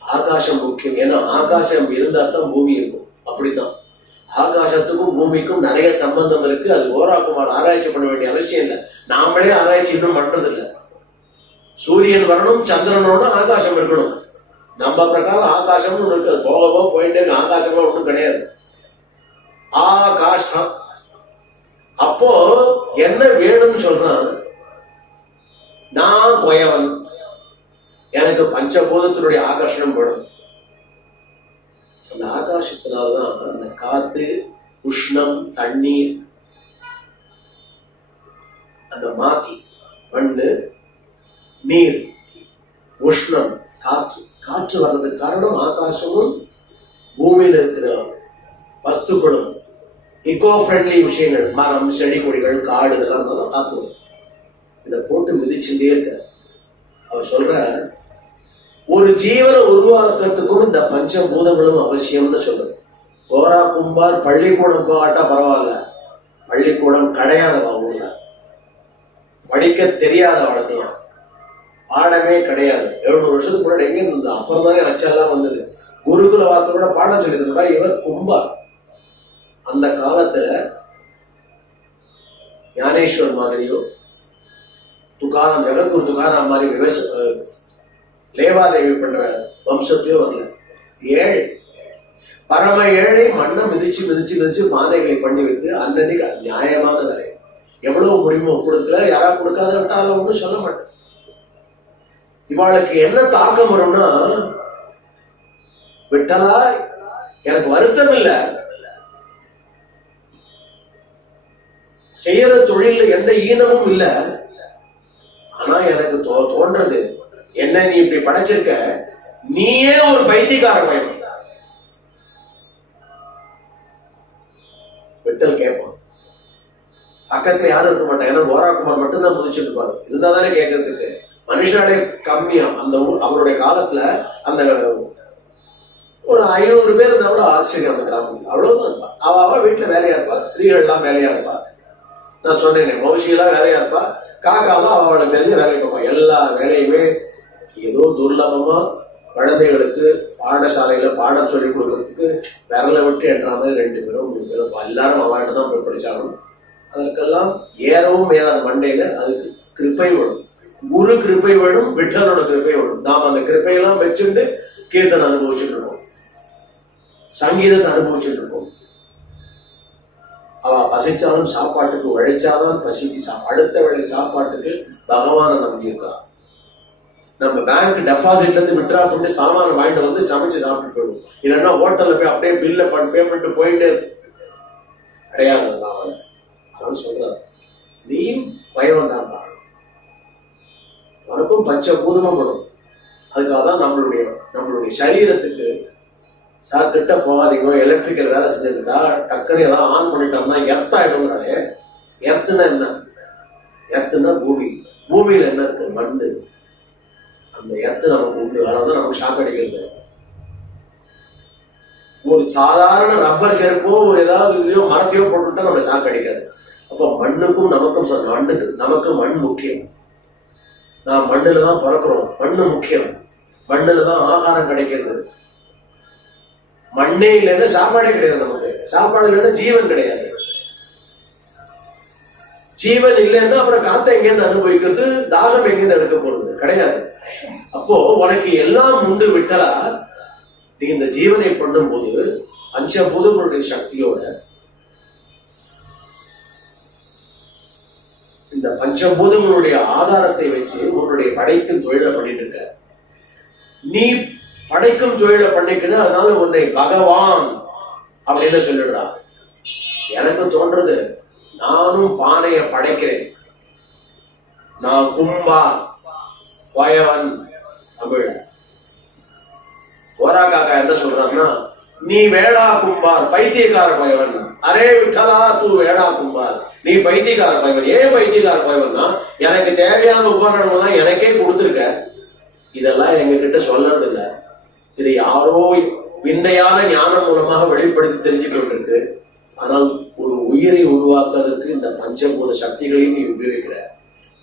ஆகாசம் முக்கியம். ஏன்னா ஆகாசம் இருந்தா தான் பூமி இருக்கும். அப்படித்தான் ஆகாசத்துக்கும் பூமிக்கும் நிறைய சம்பந்தம் இருக்கு. அது கோராகுமார் ஆராய்ச்சி பண்ண வேண்டிய அவசியம் இல்லை. நாமளே ஆராய்ச்சி இன்னும் பண்றது இல்லை. சூரியன் வரணும், சந்திரனோட ஆகாசம் இருக்கணும். நம்ம பிரகாரம் ஆகாசம்னு ஒண்ணு இருக்கு. அது போக போக போயிட்டே இருக்கு. ஆகாசமா ஒண்ணும் கிடையாது, ஆகாஷம். அப்போ என்ன வேணும்னு சொல்றான், நான் கொயவன், எனக்கு பஞ்சபூதத்தினுடைய ஆகர்ஷணம் வேணும். அந்த ஆகாசத்தினால்தான் அந்த காத்து, உஷ்ணம், தண்ணீர், அந்த மாத்தி, மண்ணு, நீர், உஷ்ணம், காற்று. காற்று வர்றதுக்கு காரணம் ஆகாசமும் பூமியில இருக்கிற வஸ்துக்களும் இக்கோ ஃப்ரெண்ட்லி விஷயங்கள், மரம், செடி கொடிகள், காடு, இதெல்லாம் தான் காத்து வரும். இதை போட்டு மிதிச்சுட்டே இருக்க. அவர் சொல்ற ஒரு ஜீவனை உருவாக்கத்துக்கும் இந்த பஞ்சபூதங்களும் அவசியம்னு சொல்றது. கோரா கும்பார் பள்ளிக்கூடம் போகாட்டா பரவாயில்ல, பள்ளிக்கூடம் கிடையாதவா ஊர்ல, படிக்க தெரியாத வழக்கம், பாடமே கிடையாது. 700 வருஷத்துக்கு முன்னாடி எங்க இருந்தது? அப்புறம் தானே அச்செல்லாம் வந்தது. குருகுல வார்த்தை கூட பாடம் சொல்லி தந்தா இவர் கும்பார். அந்த காலத்துல ஞானேஸ்வர் மாதிரியோ, துகாராம், ஜெகத்குரு துகாராம் மாதிரி லேவாதேவி பண்ற வம்சத்தையோ வரல. ஏழை, பரம ஏழை, மண்ணை மிதிச்சு மிதிச்சு மிதிச்சு பானைகளை பண்ணி வைத்து அன்னைக்கு நியாயமான வேலை. எவ்வளவு முடியுமோ கொடுக்கல, யாரா கொடுக்காத விட்டாலும் ஒன்றும் சொல்ல மாட்டேன். இவாளுக்கு என்ன தாக்கம் வரும்னா, விட்டலா எனக்கு வருத்தம் இல்லை, செய்யற தொழில எந்த ஈனமும் இல்லை, ஆனா எனக்கு தோன்றது என்ன, நீ இப்படி படைச்சிருக்க, நீயே ஒரு பைத்தியக்கார பயம். விட்டல் கேட்பான். பக்கத்துல யாரும் இருக்க மாட்டான். ஏன்னா கோராகுமார் மட்டும்தான் முதிச்சுட்டு இருப்பாரு. இருந்தா தானே கேட்கறதுக்கு. மனுஷாலே கம்மியா அந்த ஊர். அவருடைய காலத்துல அந்த ஒரு 500 பேர் இருந்தா கூட ஆச்சரியம். அந்த கிராமத்துல அவ்வளவுதான் இருப்பா. அவ வீட்டுல வேலையா இருப்பா. ஸ்திரீகள் எல்லாம் வேலையா இருப்பா. நான் சொன்னேனே, மௌஷியெல்லாம் வேலையா இருப்பா. காக்காலாம் அவளுக்கு தெரிஞ்ச வேலையை பார்ப்பா. எல்லா வேலையுமே ஏதோ துர்லபமா குழந்தைகளுக்கு பாடசாலையில பாடம் சொல்லி கொடுக்கறதுக்கு விரலை விட்டு என்ற மாதிரி 2 பேரும் 3 பேரும் எல்லாரும் அவள்கிட்ட தான் போய் படிச்சாலும் அதற்கெல்லாம் ஏறவும் மேலாத மண்டையில அதுக்கு கிருப்பை வேணும். குரு கிருப்பை வேணும், விட்டலோட கிருப்பை வேணும். நாம் அந்த கிருப்பையெல்லாம் வச்சுட்டு கீர்த்தனை அனுபவிச்சுட்டு இருக்கோம், சங்கீதத்தை அனுபவிச்சுட்டு இருக்கோம். அவ பசிச்சாலும் சாப்பாட்டுக்கு உழைச்சாதான் பசிக்கு அடுத்த வேளை சாப்பாட்டுக்கு பகவானை நம்பியிருக்கா. நம்ம பேங்க் டெபாசிட்ல இருந்து விட்ரா பண்ணி சாமான வாங்கிட்டு வந்து சமைச்சு சாப்பிட்டு போயிடுவோம். இல்லைன்னா ஹோட்டல்ல போய் அப்படியே பில்ல பே பண்ணிட்டு போயிட்டே இருக்கு. கிடையாது. அவன் சொல்றாரு, நீயும் பயம் தான், உனக்கும் பஞ்சபூதமும் வரும். அதுக்காக தான் நம்மளுடைய சரீரத்துக்கு சார் கிட்ட போகாதீங்க, எலக்ட்ரிக்கல் வேலை செஞ்சதுக்கா டக்குனு ஏதாவது ஆன் பண்ணிட்டோம்னா எர்த் ஆயிடுங்கிறாலே. எர்த்துனா என்ன? எர்த்துனா பூமி. பூமியில என்ன இருக்கு? மண்ணு. அந்த எர்த்து நமக்கு உண்டு. அதாவது நமக்கு ஷாக் அடிக்கிறது. ஒரு சாதாரண ரப்பர் செருப்போ ஒரு ஏதாவது இதுலயோ மரத்தையோ போட்டுட்டா நம்ம ஷாக் அடிக்காது. அப்போ மண்ணுக்கும் நமக்கு மண் முக்கியம். நாம் மண்ணுல தான் பிறக்கிறோம். மண்ணு முக்கியம். மண்ணுல தான் ஆகாரம் கிடைக்கிறது. மண்ணே இல்லைன்னா சாப்பாடே கிடையாது. நமக்கு சாப்பாடு இல்லைன்னா ஜீவன் கிடையாது. ஜீவன் இல்லைன்னா அப்புறம் காத்த எங்கேருந்து அனுபவிக்கிறது, தாகம் எங்கேருந்து எடுக்க போறது? கிடையாது. அப்போ உனக்கு எல்லாம் உண்டு விட்டலா. நீ இந்த ஜீவனை பண்ணும் போது பஞ்சபூதங்களுடைய சக்தியோட இந்த பஞ்சபூதங்களுடைய ஆதாரத்தை வச்சு உன்னுடைய படைக்கும் தொழிலை பண்ணிட்டு இருக்க. நீ படைக்கும் தொழிலை பண்ணிக்கிற, அதனால உன்னை பகவான் அப்படின்னு சொல்லிடுறா. எனக்கு தோன்றது, நானும் பானையை படைக்கிறேன். நான் கும்பா கொயவன். தமிழ் கோரா காக்கா என்ன சொல்றான்னா, நீ வேடா கும்பார், பைத்தியக்கார கொயவன். அரே விட்டலா தூ வேடா கும்பார், நீ பைத்தியக்கார கொயவன். ஏன் பைத்தியக்கார கொயவன்னா, எனக்கு தேவையான உபகரணங்கள்லாம் எனக்கே கொடுத்துருக்க. இதெல்லாம் எங்க கிட்ட சொல்றது இல்லை. இதை யாரோ விந்தையான ஞானம் மூலமாக வெளிப்படுத்தி தெரிஞ்சுக்கிட்டு இருக்கு. ஆனால் ஒரு உயிரை உருவாக்குவதற்கு இந்த பஞ்சபூத சக்திகளையும் நீ உபயோகிக்கிற.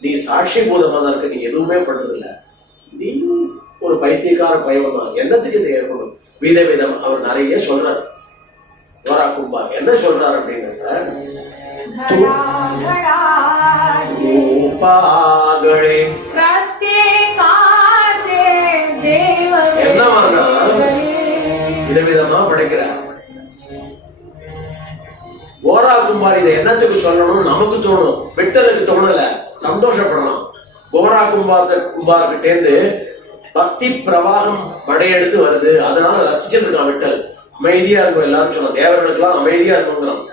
நீ சாட்சி பூதமா தான் இருக்க. நீ எதுவுமே பண்றதில்ல. நீ ஒரு பைத்தியக்கார பயவன் தான், என்னத்துக்கு இதை ஏற்படும் விதவிதம் அவர் நிறைய சொல்றாரு. கோரா கும்பார் என்ன சொல்றாரு அப்படின்னாங்க, என்னவானா விதவிதமா படைக்கிறார். கோரா கும்பார் இதை என்னத்துக்கு சொல்லணும் நமக்கு தோணும், விட்டலுக்கு தோணல, சந்தோஷப்படலாம். கோரா கும்பார்கிட்ட இருந்து பக்தி பிரவாகம் மழையெடுத்து வருது, அதனால ரசிச்சுட்டு இருக்கான் விட்டல். அமைதியா இருக்கும் எல்லாரும் சொன்ன தேவர்களுக்கு எல்லாம் அமைதியா இருக்குங்கிறான்.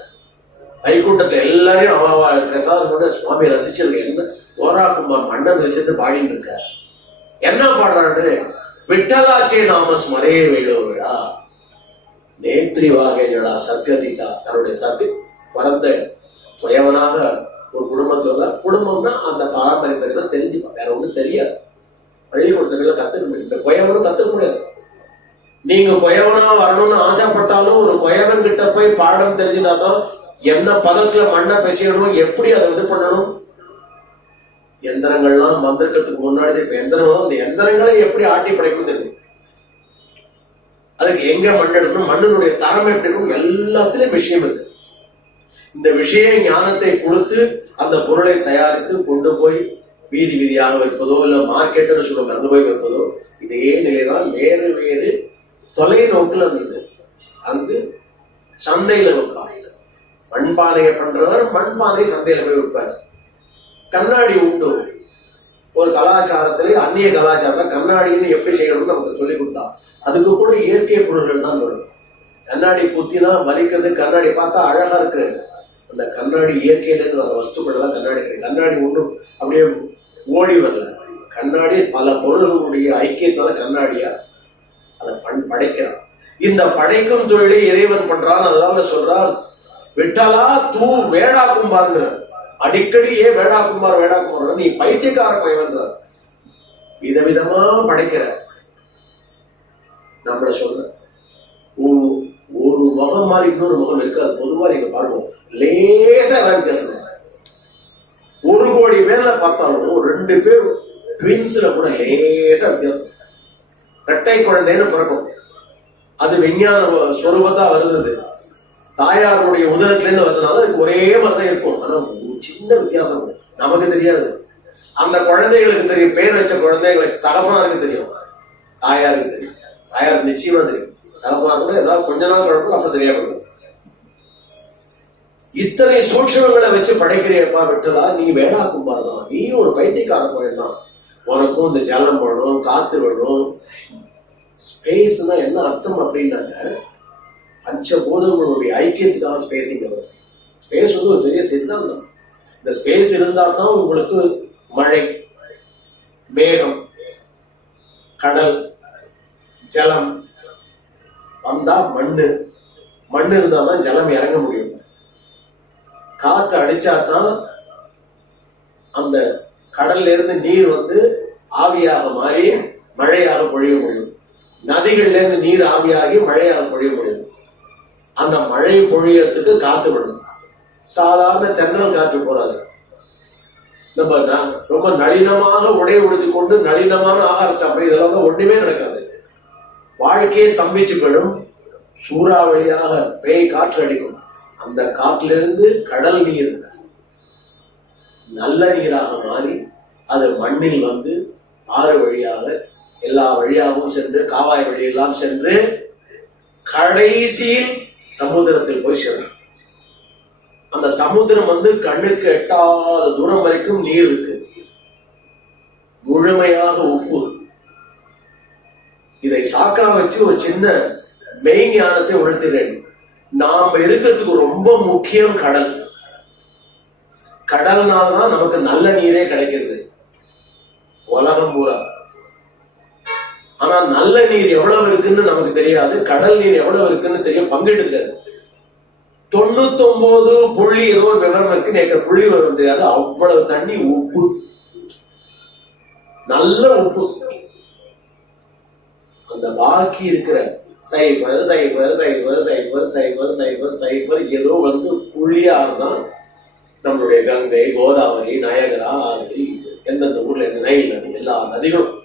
வைகுண்டத்துல எல்லாரையும் அவ பிரசாதம் கொண்டு சுவாமி ரசிச்சிருக்க. எந்த கோரா கும்பார் மண்ணை மிதிச்சுட்டு பாடிட்டு இருக்க. என்ன பாடுறாரு, விட்டலாச்சே நாம ஸ்மரே வேலோ விழா நேத்ரி வாகேஜடா சர்க்கதிச்சா. தன்னுடைய சர்க்கு பிறந்த சுயவனாக ஒரு குடும்பத்துல குடும்பம்னா அந்த பாரம்பரியத்தை தான் தெரிஞ்சுப்பான், வேற ஒண்ணும் தெரியாது. பள்ளிக்கூடத்துல கத்துக்க முடியும், இந்த கொயவனும் கத்துக்க முடியாது. நீங்க கொயவனா வரணும்னு ஆசைப்பட்டாலும் ஒரு கொயவன் கிட்ட போய் பாடம் தெரிஞ்சுட்டாதான் என்ன பதத்துல மண்ணை பெசியணும், எப்படி அதை இது பண்ணணும். எந்திரங்கள்லாம் வந்திருக்கிறதுக்கு முன்னாடி இப்ப எந்திரம், அந்த எந்திரங்களை எப்படி ஆட்டி படைக்கணும் தெரியும். அதுக்கு எங்க மண் எடுக்கணும், மண்ணினுடைய தரம் எப்படி இருக்கணும், எல்லாத்திலும் விஷயம் இருக்கு. இந்த விஷய ஞானத்தை கொடுத்து அந்த பொருளை தயாரித்து கொண்டு போய் வீதி வீதியாக வைப்பதோ இல்ல மார்க்கெட்டுன்னு சொல்லுவாங்க அங்க போய் வைப்பதோ, இதே நிலைதான் வேறு வேறு தொலைநோக்கில் இருந்தது. அங்கு சந்தையில வைப்பாங்க. மண்பானையை பண்றவர் மண்பானை சந்தையில போய் வைப்பார். கண்ணாடி உண்டு. ஒரு கலாச்சாரத்திலே அந்நிய கலாச்சாரத்துல கண்ணாடின்னு எப்படி செய்யணும்னு நமக்கு சொல்லி கொடுத்தா. அதுக்கு கூட இயற்கை பொருள்கள் தான் வரும். கண்ணாடி குத்தினா வலிக்கிறது, கண்ணாடி பார்த்தா அழகா இருக்கு. அந்த கண்ணாடி இயற்கையிலேருந்து வர வஸ்துக்கள் தான் கண்ணாடி கிடையாது. கண்ணாடி ஒன்றும் அப்படியே ஓடி வரல. கண்ணாடி பல பொருள்களுடைய ஐக்கியத்தால கண்ணாடியா அதை படைக்கிறான். இந்த படைக்கும் தொழிலை இறைவன் பண்றான். அதனால சொல்றார், விட்டலா தூ வேடா கும்பார்ங்கிறார். அடிக்கடி ஏன் வேடா கும்பார் வேடா கும்பார், நீ பைத்தியக்கார பயவன்றார். விதவிதமா படைக்கிற நம்மள சொல்ற ஒரு முகம் மாதிரி இன்னொரு முகம் இருக்காது. பொதுவா நீங்க பாருங்க, லேசா வித்தியாசம். 1 கோடி பேர்ல பார்த்தாலும் 2 பேர் ட்வின்ஸ்ல கூட லேசா வித்தியாசம். இரட்டை குழந்தைன்னு பிறக்கும். அது விஞ்ஞான ஸ்வரூபத்தா வருது. தாயாருடைய உதரத்திலேருந்து வந்ததுனால அதுக்கு ஒரே மாதிரிதான் இருக்கும். ஆனா ஒரு சின்ன வித்தியாசம் நமக்கு தெரியாது. அந்த குழந்தைகளுக்கு தெரியும். பேர் வச்ச குழந்தைகளுக்கு தகப்பனாருக்கு தெரியும், தாயாருக்கு தெரியும். தாயாருக்கு நிச்சயமா தெரியும். தகப்பனார் கூட ஏதாவது கொஞ்ச நாள் குழப்பம் நம்ம சரியா பண்ணுவோம். இத்தனை சூட்சமங்களை வச்சு படைக்கிறியப்பா விட்டலா, நீ வேடா கும்பார் தான், நீ ஒரு பைத்தியக்கார கோயில் தான். உனக்கும் இந்த ஜலம் வேணும், காத்து வேணும். ஸ்பேஸ்னா என்ன அர்த்தம் அப்படின்னாங்க, பஞ்சபூதங்களுடைய ஐக்கியத்துக்காக ஸ்பேஸிங்கிறது. ஸ்பேஸ் வந்து ஒரு பெரிய சித்தாந்தம். இந்த ஸ்பேஸ் இருந்தா தான் உங்களுக்கு மழை, மேகம், கடல், ஜலம் வந்தா மண்ணு இருந்தா தான் ஜலம் இறங்க முடியும். காத்து அடிச்சாதான் அந்த கடல்ல இருந்து நீர் வந்து ஆவியாக மாறி மழையாக பொழிய முடியும். நதிகள்ல இருந்து நீர் ஆவியாகி மழையாக பொழிய முடியும். அந்த மழை பொழியறதுக்கு காத்து விடணும். சாதாரண தென்றல் காற்று போறாது. நம்ம ரொம்ப நளினமாக உடை உடுத்தி கொண்டு நளினமான ஆகாரம் சாப்பிட இதெல்லாம் தான் ஒண்ணுமே நடக்காது. வாழ்க்கையை ஸ்தம்பிச்சு போயிடும். சூறாவளியாக பேய் காற்று அடிக்கும். அந்த காற்றிலிருந்து கடல் நீர் நல்ல நீராக மாறி அது மண்ணில் வந்து ஆறு வழியாக எல்லா வழியாகவும் சென்று காவாய் வழியெல்லாம் சென்று கடைசியில் சமுத்திரத்தில் போய் சேரும். அந்த சமுத்திரம் வந்து கண்ணுக்கு எட்டாத தூரம் வரைக்கும் நீர் இருக்கு, முழுமையாக உப்பு. இதை சாக்கா வச்சு ஒரு சின்ன மெய் ஞானத்தை உணர்த்துகிறேன். நாம இருக்கிறதுக்கு ரொம்ப முக்கியம் கடல். கடல்னால்தான் நமக்கு நல்ல நீரே கிடைக்கிறது உலகம் பூரா. ஆனா நல்ல நீர் எவ்வளவு இருக்குன்னு நமக்கு தெரியாது, கடல் நீர் எவ்வளவு இருக்குன்னு தெரியும், பங்கிட்டு 99 புள்ளி ஏதோ ஒரு விவரம் இருக்கு, நேற்று புள்ளி விவரம் தெரியாது. அவ்வளவு தண்ணி உப்பு, நல்ல உப்பு. அந்த பாக்கி இருக்கிற cipher cipher cipher cipher cipher cipher cipher ஏதோ வந்து புள்ளியா இருந்தா நம்மளுடைய கங்கை, கோதாவரி, நயகரா, ஆதி, எந்தெந்த ஊர்ல நைல் நதி, எல்லா நதிகளும்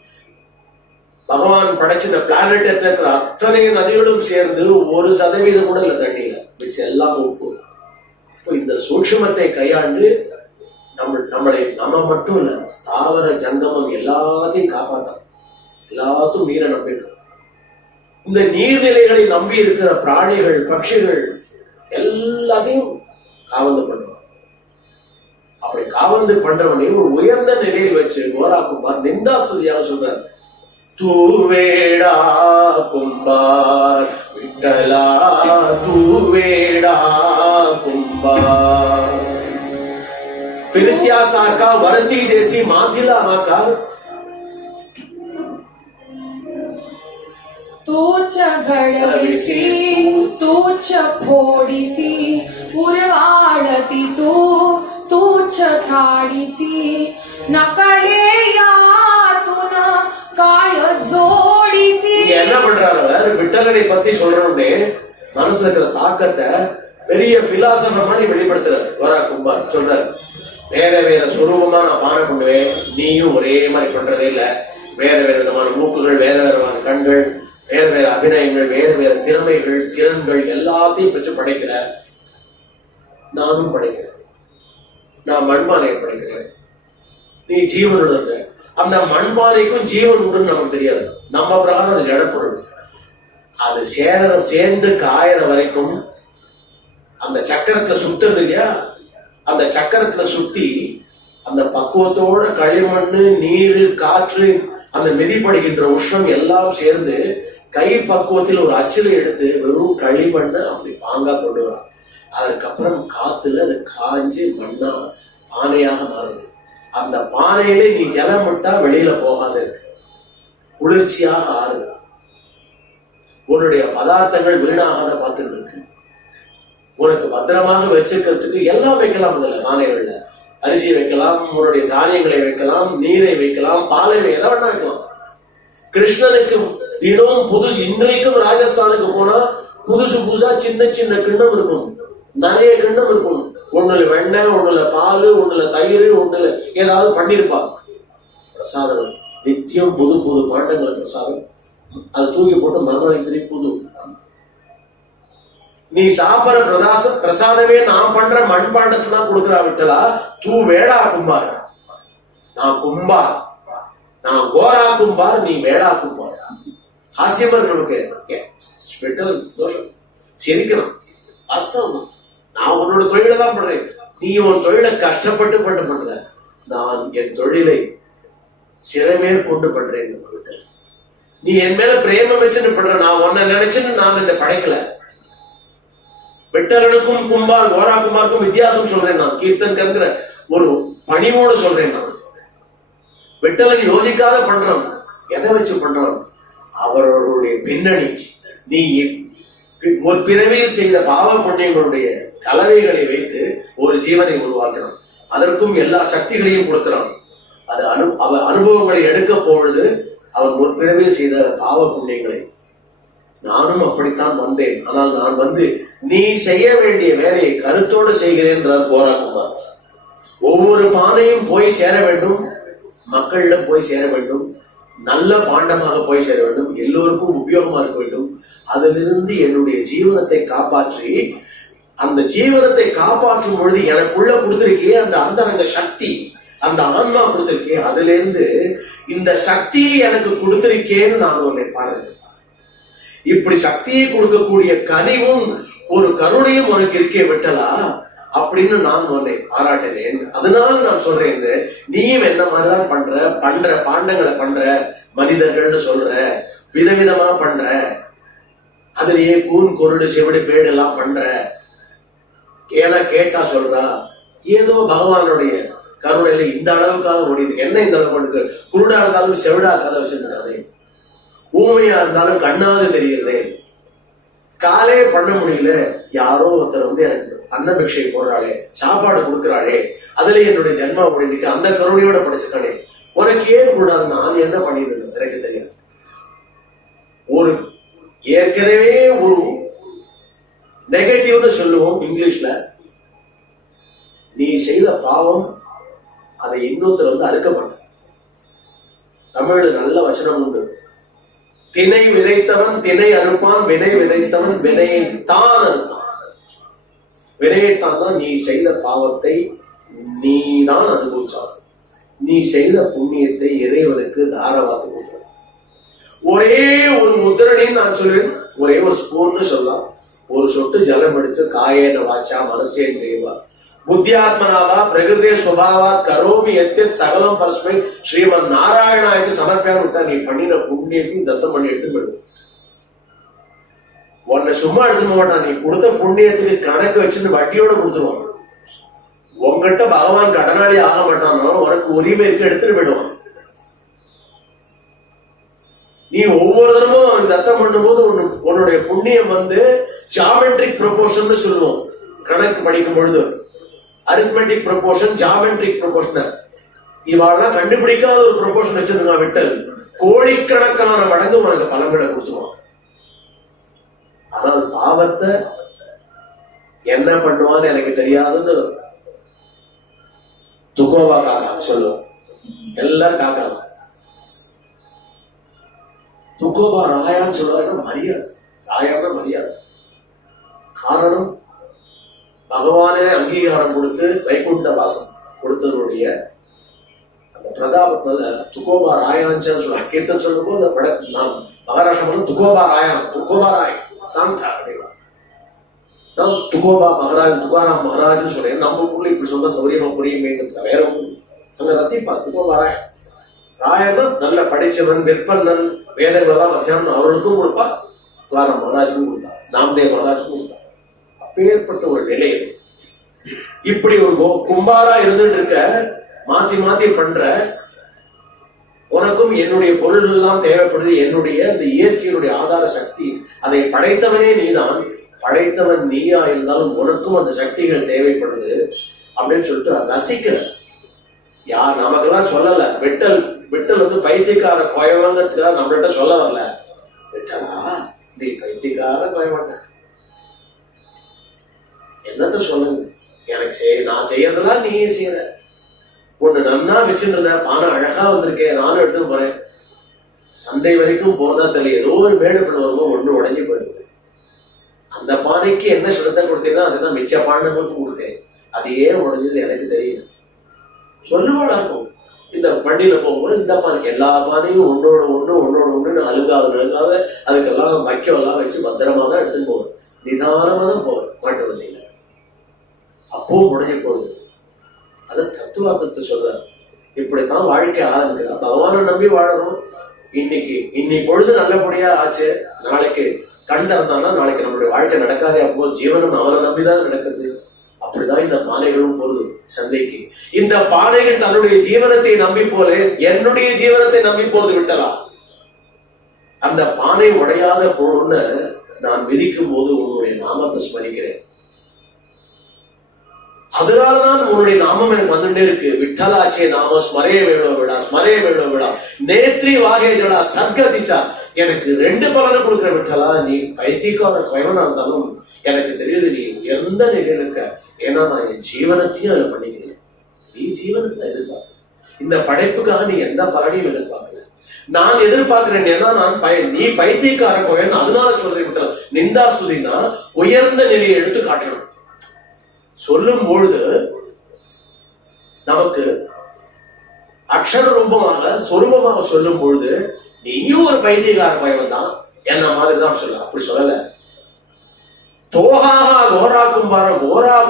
பகவான் படைச்ச இந்த பிளானெட் இருக்கிற அத்தனை நதிகளும் சேர்ந்து 1% கூட இல்ல தண்ணியில, மிச்சம் எல்லாம் உப்பு. இப்போ இந்த சூட்சுமத்தை கையாண்டு நம்ம மட்டும் இல்ல, ஸ்தாவர ஜங்கமம் எல்லாத்தையும் காப்பாத்தான், எல்லாத்தையும் நீரை நம்பிருக்கோம். இந்த நீர்நிலைகளை நம்பி இருக்கிற பிராணிகள், பட்சிகள் எல்லாத்தையும் காவந்து பண்றோம். அப்படி காவந்து பண்றவனே ஒரு உயர்ந்த நிலையில் வச்சு கோரா கும்பார் நிந்தாஸ்துதியாக சொல்றார். தூவேடா கும்பார் விட்டலா, தூவேடா கும்பார் பிரித்யாசாக்கா வரती देसी माथिला आकार तूच घडविसी तूच फोडीसी उरवाळती तूच थाडीसी नकले यातून काय जोडीसी. என்ன பண்றாரு, விட்டலனை பத்தி சொல்றோம்னே மனசுல இருக்கிற தாக்கத்தை பெரிய பிலாசபர் மாதிரி வெளிப்படுத்துறாரு கோரா கும்பார். சொல்றாரு, வேற வேற சுரூபமா நான் பானை பண்ணுவேன், நீயும் ஒரே மாதிரி பண்றதே இல்ல. வேற வேற விதமான மூக்குகள், வேற வேற கண்கள், வேற வேற அபிநயங்கள், வேற வேற திறமைகள், திறன்கள் எல்லாத்தையும் பெற்று படைக்கிற. நானும் படைக்கிறேன், நான் மண்பானையை படைக்கிறேன், நீ ஜீவனோட இருக்க. அந்த மண்பானைக்கும் ஜீவன் உண்டுன்னு நமக்கு தெரியாது. நம்ம பிரகாரம் அது ஜடப்பொருள். அது சேர்ந்து காயற வரைக்கும் அந்த சக்கரத்துல சுட்டுறது இல்லையா, அந்த சக்கரத்துல சுத்தி அந்த பக்குவத்தோட களிமண்ணு, நீரு, காற்று, அந்த மிதிப்படுகின்ற உஷ்ணம் எல்லாம் சேர்ந்து கை பக்குவத்தில் ஒரு அச்சிலை எடுத்து வெறும் களிமண்ணை அப்படி பாங்கா கொண்டு வர. அதற்கப்புறம் காத்துல அது காஞ்சி மண்ணா பானையாக மாறுது. அந்த பானையில நீ ஜலம் விட்டா வெளியில போகாத இருக்கு, குளிர்ச்சியாக ஆறுது. உன்னுடைய பதார்த்தங்கள் வீணாகாத பார்த்துட்டு இருக்கு. உனக்கு பத்திரமாக வச்சுக்கிறதுக்கு எல்லாம் வைக்கலாம். இதுல பானைகள்ல அரிசி வைக்கலாம், உன்னுடைய தானியங்களை வைக்கலாம், நீரை வைக்கலாம், பாலை எதை வேணா வைக்கலாம். கிருஷ்ணனுக்கு தினமும் புதுசு, இன்றைக்கும் ராஜஸ்தானுக்கு போனா புதுசு புதுசா சின்ன சின்ன கிண்ணம் இருக்கும், நிறைய கிண்ணம் இருக்கும். ஒண்ணுல வெண்ணெய், ஒண்ணுல பால், ஒண்ணுல தயிர், ஒண்ணுல ஏதாவது பண்ணிருப்பாங்க. பிரசாதம் நித்தியம் புது புது பாண்டங்களை பிரசாதம். அது தூக்கி போட்டு மறுநாள் திருப்பி புது. நீ சாப்பிடுற பிரசாதமே நான் பண்ற மண்பாண்டத்தை தான் கொடுக்குறா விட்டலா. தூ வேடா கும்பார், நான் கும்பார், நான் கோரா கும்பார், நீ வேடா கும்பார். ஹாஸ்யமா நமக்கு விட்டல் தோஷம், சிரிக்கணும். வாஸ்தவம், நான் உன்னோட தொழிலை தான் பண்றேன், நீ உன் தொழிலை கஷ்டப்பட்டு பண்ற, நான் என் தொழிலை சிறமேல் கொண்டு பண்றேன். நீ என் மேல பிரேமம் வச்சுன்னு பண்ற, நான் உன்னை நினைச்சுன்னு நான் இந்த படைக்கல. விட்டலனுக்கும் கும்பார் கோரா கும்பாருக்கும் வித்தியாசம் சொல்றேன் நான், கீர்த்தன்கிற ஒரு பணிவோடு சொல்றேன் நான். விட்டலன் யோசிக்காத பண்றான், எதை வச்சு பண்றான், அவர்களுடைய பின்னணி. நீ ஒரு பிறவியில் செய்த பாவ புண்ணியங்களுடைய கலவைகளை வைத்து ஒரு ஜீவனை உருவாக்குறான். அதற்கும் எல்லா சக்திகளையும் கொடுக்கிறான். அது அனுபவங்களை எடுக்க பொழுது அவன் ஒரு பிறவியில் செய்த பாவ புண்ணியங்களை. நானும் அப்படித்தான் வந்தேன், ஆனால் நான் வந்து நீ செய்ய வேண்டிய வேலையை கருத்தோடு செய்கிறேன் கோரா குமார். ஒவ்வொரு பானையும் போய் சேர வேண்டும், மக்களிடம் போய் சேர வேண்டும், நல்ல பாண்டமாக போய் சேர வேண்டும், எல்லோருக்கும் உபயோகமா இருக்க வேண்டும். அதிலிருந்து என்னுடைய ஜீவனத்தை காப்பாற்றி, அந்த ஜீவனத்தை காப்பாற்றும் பொழுது எனக்குள்ள கொடுத்திருக்கே அந்த அந்தரங்க சக்தி, அந்த ஆன்மா கொடுத்திருக்கேன், அதுல இருந்து இந்த சக்தியை எனக்கு கொடுத்திருக்கேன்னு நான் உன்னை பாருங்க. இப்படி சக்தியை கொடுக்கக்கூடிய கனிவும் ஒரு கருணையும் உனக்கு இருக்கே விட்டலா அப்படின்னு நான் உன்னை பாராட்டினேன். அதனால நான் சொல்றேன், நீயும் என்ன மாதிரிதான் பண்ற பாண்டங்களை பண்ற, மனிதர்கள்னு சொல்ற, விதவிதமா பண்ற, அதுலயே கூன் கொருடு செவிடு பேடு எல்லாம் பண்ற. ஏன்னா கேட்டா சொல்றா, ஏதோ பகவானுடைய கருணையில இந்த அளவுக்காக ஓடிது. என்ன இந்த அளவுக்கு? குருடா இருந்தாலும் செவிடா கதை வச்சிருந்தானே, ஊமையா இருந்தாலும் கண்ணாவது தெரியுதே, காலே பண்ண முடியல, யாரோ ஒருத்தர் வந்து எனக்கு அன்னபிக்ஷை போடுறாளே, சாப்பாடு கொடுக்குறாளே, அதுல என்னுடைய ஜென்மா முடிஞ்சிட்டு அந்த கருணையோட படிச்சிருக்கானே, உனக்கு ஏன் கூடாது? நான் என்ன பண்ணிட்டு இருந்தேன் எனக்கு தெரியாது. ஒரு ஏற்கனவே ஒரு நெகட்டிவ்னு சொல்லுவோம் இங்கிலீஷ்ல. நீ செய்த பாவம் அதை இன்னொருத்தர் வந்து அறுக்க மாட்டார். தமிழ்ல நல்ல வச்சனம் உண்டு, தினை விதைத்தவன் தினை அறுப்பான், வினை விதைத்தவன் வினையைத்தான் அறுப்பான். வினையைத்தான் தான் நீ செய்த பாவத்தை நீதான் அனுபவிச்சான். நீ செய்த புண்ணியத்தை இறைவனுக்கு தாரவாத்து கொடுத்த. ஒரே ஒரு முத்திரணின்னு நான் சொல்வேன், ஒரே ஒரு ஸ்பூன்னு சொல்லலாம். ஒரு சொட்டு ஜலம் எடுத்து காயேன வாச்சா மனசேந்திரியவா புத்தியாத்மனாவா பிரகிருதே சுபாவாத் கரோமி எத்தேத் சகலம் பரஸ்மை ஸ்ரீமன் நாராயணாயத்து சமர்ப்பியான்னு விட்டா நீ பண்ணின புண்ணியத்தையும் தத்தம் பண்ணி எடுத்து போயிடும். உன்னை சும்மா எடுத்துக்க மாட்டான். நீ கொடுத்த புண்ணியத்துக்கு கணக்கு வச்சுன்னு வட்டியோட கொடுத்துருவான். உங்ககிட்ட பகவான் கடனாளி ஆக மாட்டான், உனக்கு உரிமை இருக்கு, எடுத்துட்டு போயிடுவான். நீ ஒவ்வொரு தரமும் அவனுக்கு தத்தம் பண்ணும்போது உன்னுடைய புண்ணியம் ஜாமெட்ரிக் ப்ரொபோர்ஷன் சொல்லுவோம். கணக்கு படிக்கும் பொழுது அரித்மெட்டிக் ப்ரொபோர்ஷன், ஜாமெட்ரிக் ப்ரொபோர்ஷன், இவாளெல்லாம் கண்டுபிடிக்காத ஒரு ப்ரொபோர்ஷன் வச்சிருக்கான் விட்டல். கோடிக்கணக்கான மடங்கு உனக்கு பலன்களை கொடுத்துருவான். ஆனால் பாவத்தை என்ன பண்ணுவான்னு எனக்கு தெரியாதுன்னு துகோவா காக்கா சொல்லுவோம். எல்லாரும் காக்கா தான். துகோபா ராயான்னு சொல்லுவாங்க. மரியாதை, ராயான்னா மரியாதை. காரணம், பகவானே அங்கீகாரம் கொடுத்து வைகுண்ட வாசம் கொடுத்தவருடைய அந்த பிரதாபத்துல துகோபா ராயான்னு சொல்ல கீர்த்தன் சொல்லும் போது நாம் மகாராஷ்டிரா துகோபா ராயான், துகோபா ராய் சாந்தா அப்படின்னா நான் துகோபா மகாராஜ், துகாராம் மகாராஜ்னு சொல்றேன். நம்ம ஊர்ல இப்படி சொன்னா சௌரியமா புரியுமேங்கிறதுக்கு வேற ஒண்ணு அங்க ரசிப்பா. துகோபா ராய், ராயன்னா நல்ல படிச்சவன், விற்பனன், வேதங்கள் எல்லாம் மத்தியானம் அவர்களுக்கும் கொடுப்பா, துகாராம் மகாராஜுக்கும் கொடுத்தா, நாம்தேவ் மகாராஜுக்கும் கொடுத்தா. அப்பேற்பட்ட ஒரு நிலை. இப்படி ஒரு கும்பாரா இருந்துட்டு இருக்க, மாத்தி மாத்தி பண்ற, உனக்கும் என்னுடைய பொருள்கள் எல்லாம் தேவைப்படுது. என்னுடைய இந்த இயற்கையினுடைய ஆதார சக்தி, அதை படைத்தவனே நீதான். படைத்தவன் நீயா இருந்தாலும் உனக்கும் அந்த சக்திகள் தேவைப்படுது அப்படின்னு சொல்லிட்டு ரசிக்கிற. யார் நமக்கெல்லாம் சொல்லல. விட்டல் பைத்தியக்கார கோயவங்கிறதுக்காக நம்மள்கிட்ட சொல்ல வரல. விட்டலா நீ பைத்தியக்கார கோயவங்க, என்னத்த சொல்லுங்க, எனக்கு நான் செய்யறதெல்லாம் நீ செய்யற. ஒண்ணு நன்னா வச்சுருந்த பானை அழகா வந்திருக்கேன், நானும் எடுத்துன்னு போறேன். சந்தை வரைக்கும் போறதா தெரியல, ஏதோ ஒரு மேடு பிள்ளை வரும்போது ஒண்ணு உடஞ்சி போயிடுது. அந்த பானைக்கு என்ன சிரத்தை கொடுத்தீங்கன்னா அதுதான் மிச்ச பாண்டங்களுக்கு கொடுத்தேன், அதையே உடஞ்சது எனக்கு தெரியல. சொல்லுவாடா இருக்கும். இந்த வண்டியில போகும்போது இந்த பானை, எல்லா பானையும் ஒன்னோட ஒண்ணு அழுகாத அதுக்கெல்லாம் வைக்கவெல்லாம் வச்சு பத்திரமா தான் எடுத்துன்னு போவேன். நிதானமா தான் போவேன் மாட்டு வண்டியில. அப்பவும் உடஞ்சி போகுது. அது தத்துவார்த்தத்தை சொல்ற. இப்படித்தான் வாழ்க்கை ஆரம்பிக்கிறா. பகவானை நம்பி வாழணும். இன்னைக்கு பொழுது நல்லபடியா ஆச்சு, நாளைக்கு கண் திறந்தானா நாளைக்கு நம்மளுடைய வாழ்க்கை நடக்காதே. அப்போ ஜீவனம் அவரை நம்பிதான் நடக்கிறது. அப்படிதான் இந்த பானைகளும் போகுது சந்தைக்கு. இந்த பானைகள் தன்னுடைய ஜீவனத்தை நம்பி போல என்னுடைய ஜீவனத்தை நம்பி போறது விட்டலாம். அந்த பானை உடையாத போகணும்னு நான் விதிக்கும் போது உன்னுடைய நாமத்தை ஸ்மரிக்கிறேன். அதனாலதான் உன்னுடைய நாமம் எனக்கு வந்துட்டே இருக்கு. விட்டலாச்சே நாம ஸ்மரே வேணோ விடா நேத்ரி வாகே ஜடா சத்கதிச்சா. எனக்கு 2 பலனை கொடுக்குற விட்டலா. நீ பைத்தியக்கார கோயவனா இருந்தாலும் எனக்கு தெரியுது நீ உயர்ந்த நிலையில இருக்க. ஏன்னா நான் என் ஜீவனத்தையும் அதுல பண்ணிக்கிறேன். நீ ஜீவனத்தை எதிர்பார்க்க, இந்த படைப்புக்காக நீ எந்த பலனையும் எதிர்பார்க்கல. நான் எதிர்பார்க்கிறேன். ஏன்னா நீ பைத்தியக்கார கோயன், அதனால சொல்றேன் விட்டலா. நிந்தாஸ்துதினா உயர்ந்த நிலையை எடுத்து காட்டணும். சொல்லும் பொழுது நமக்கு அக்ஷர ரூபமாக சொரூபமாக சொல்லும் பொழுது நீயும் ஒரு பைத்தியக்கார பயவன் தான், என்ன மாதிரி தான் சொல்ல. அப்படி சொல்லல. தோஹாஹா கோரா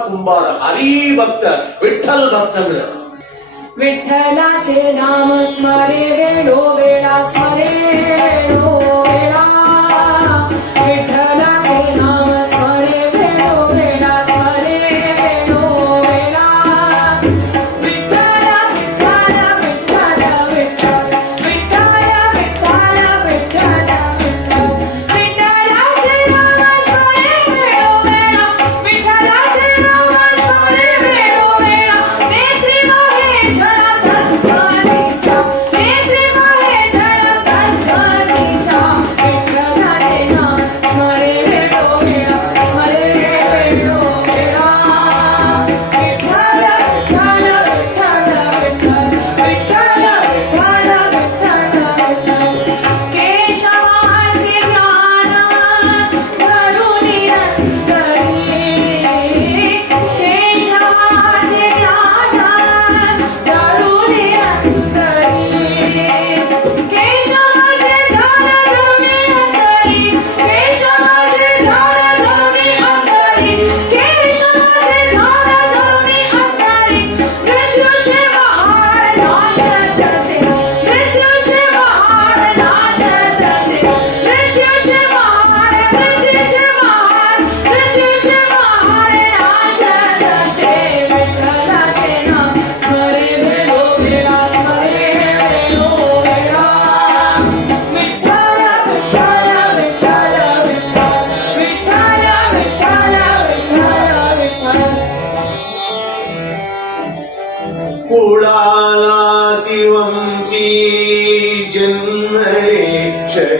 கும்பார ஹரி பக்த விட்டல் பக்தங்கிற. विठ्ठलाचे नाम स्मरे वेळो वेळा स्मरे वेळो वेळा. विठ्ठलाचे नाम स्मरे वेळो वेळा स्मरे वेळो वेळा. विठ्ठल विठ्ठल विठ्ठल विठ्ठल विठ्ठल विठ्ठल विठ्ठल विठ्ठल. विठ्ठलाचे नाम स्मरे वेळो वेळा. विठ्ठलाचे नाम स्मरे वेळो वेळा. नेत्री वाहे जडा सद्गतीच्या. नेत्री वाहे जडा सद्गतीच्या.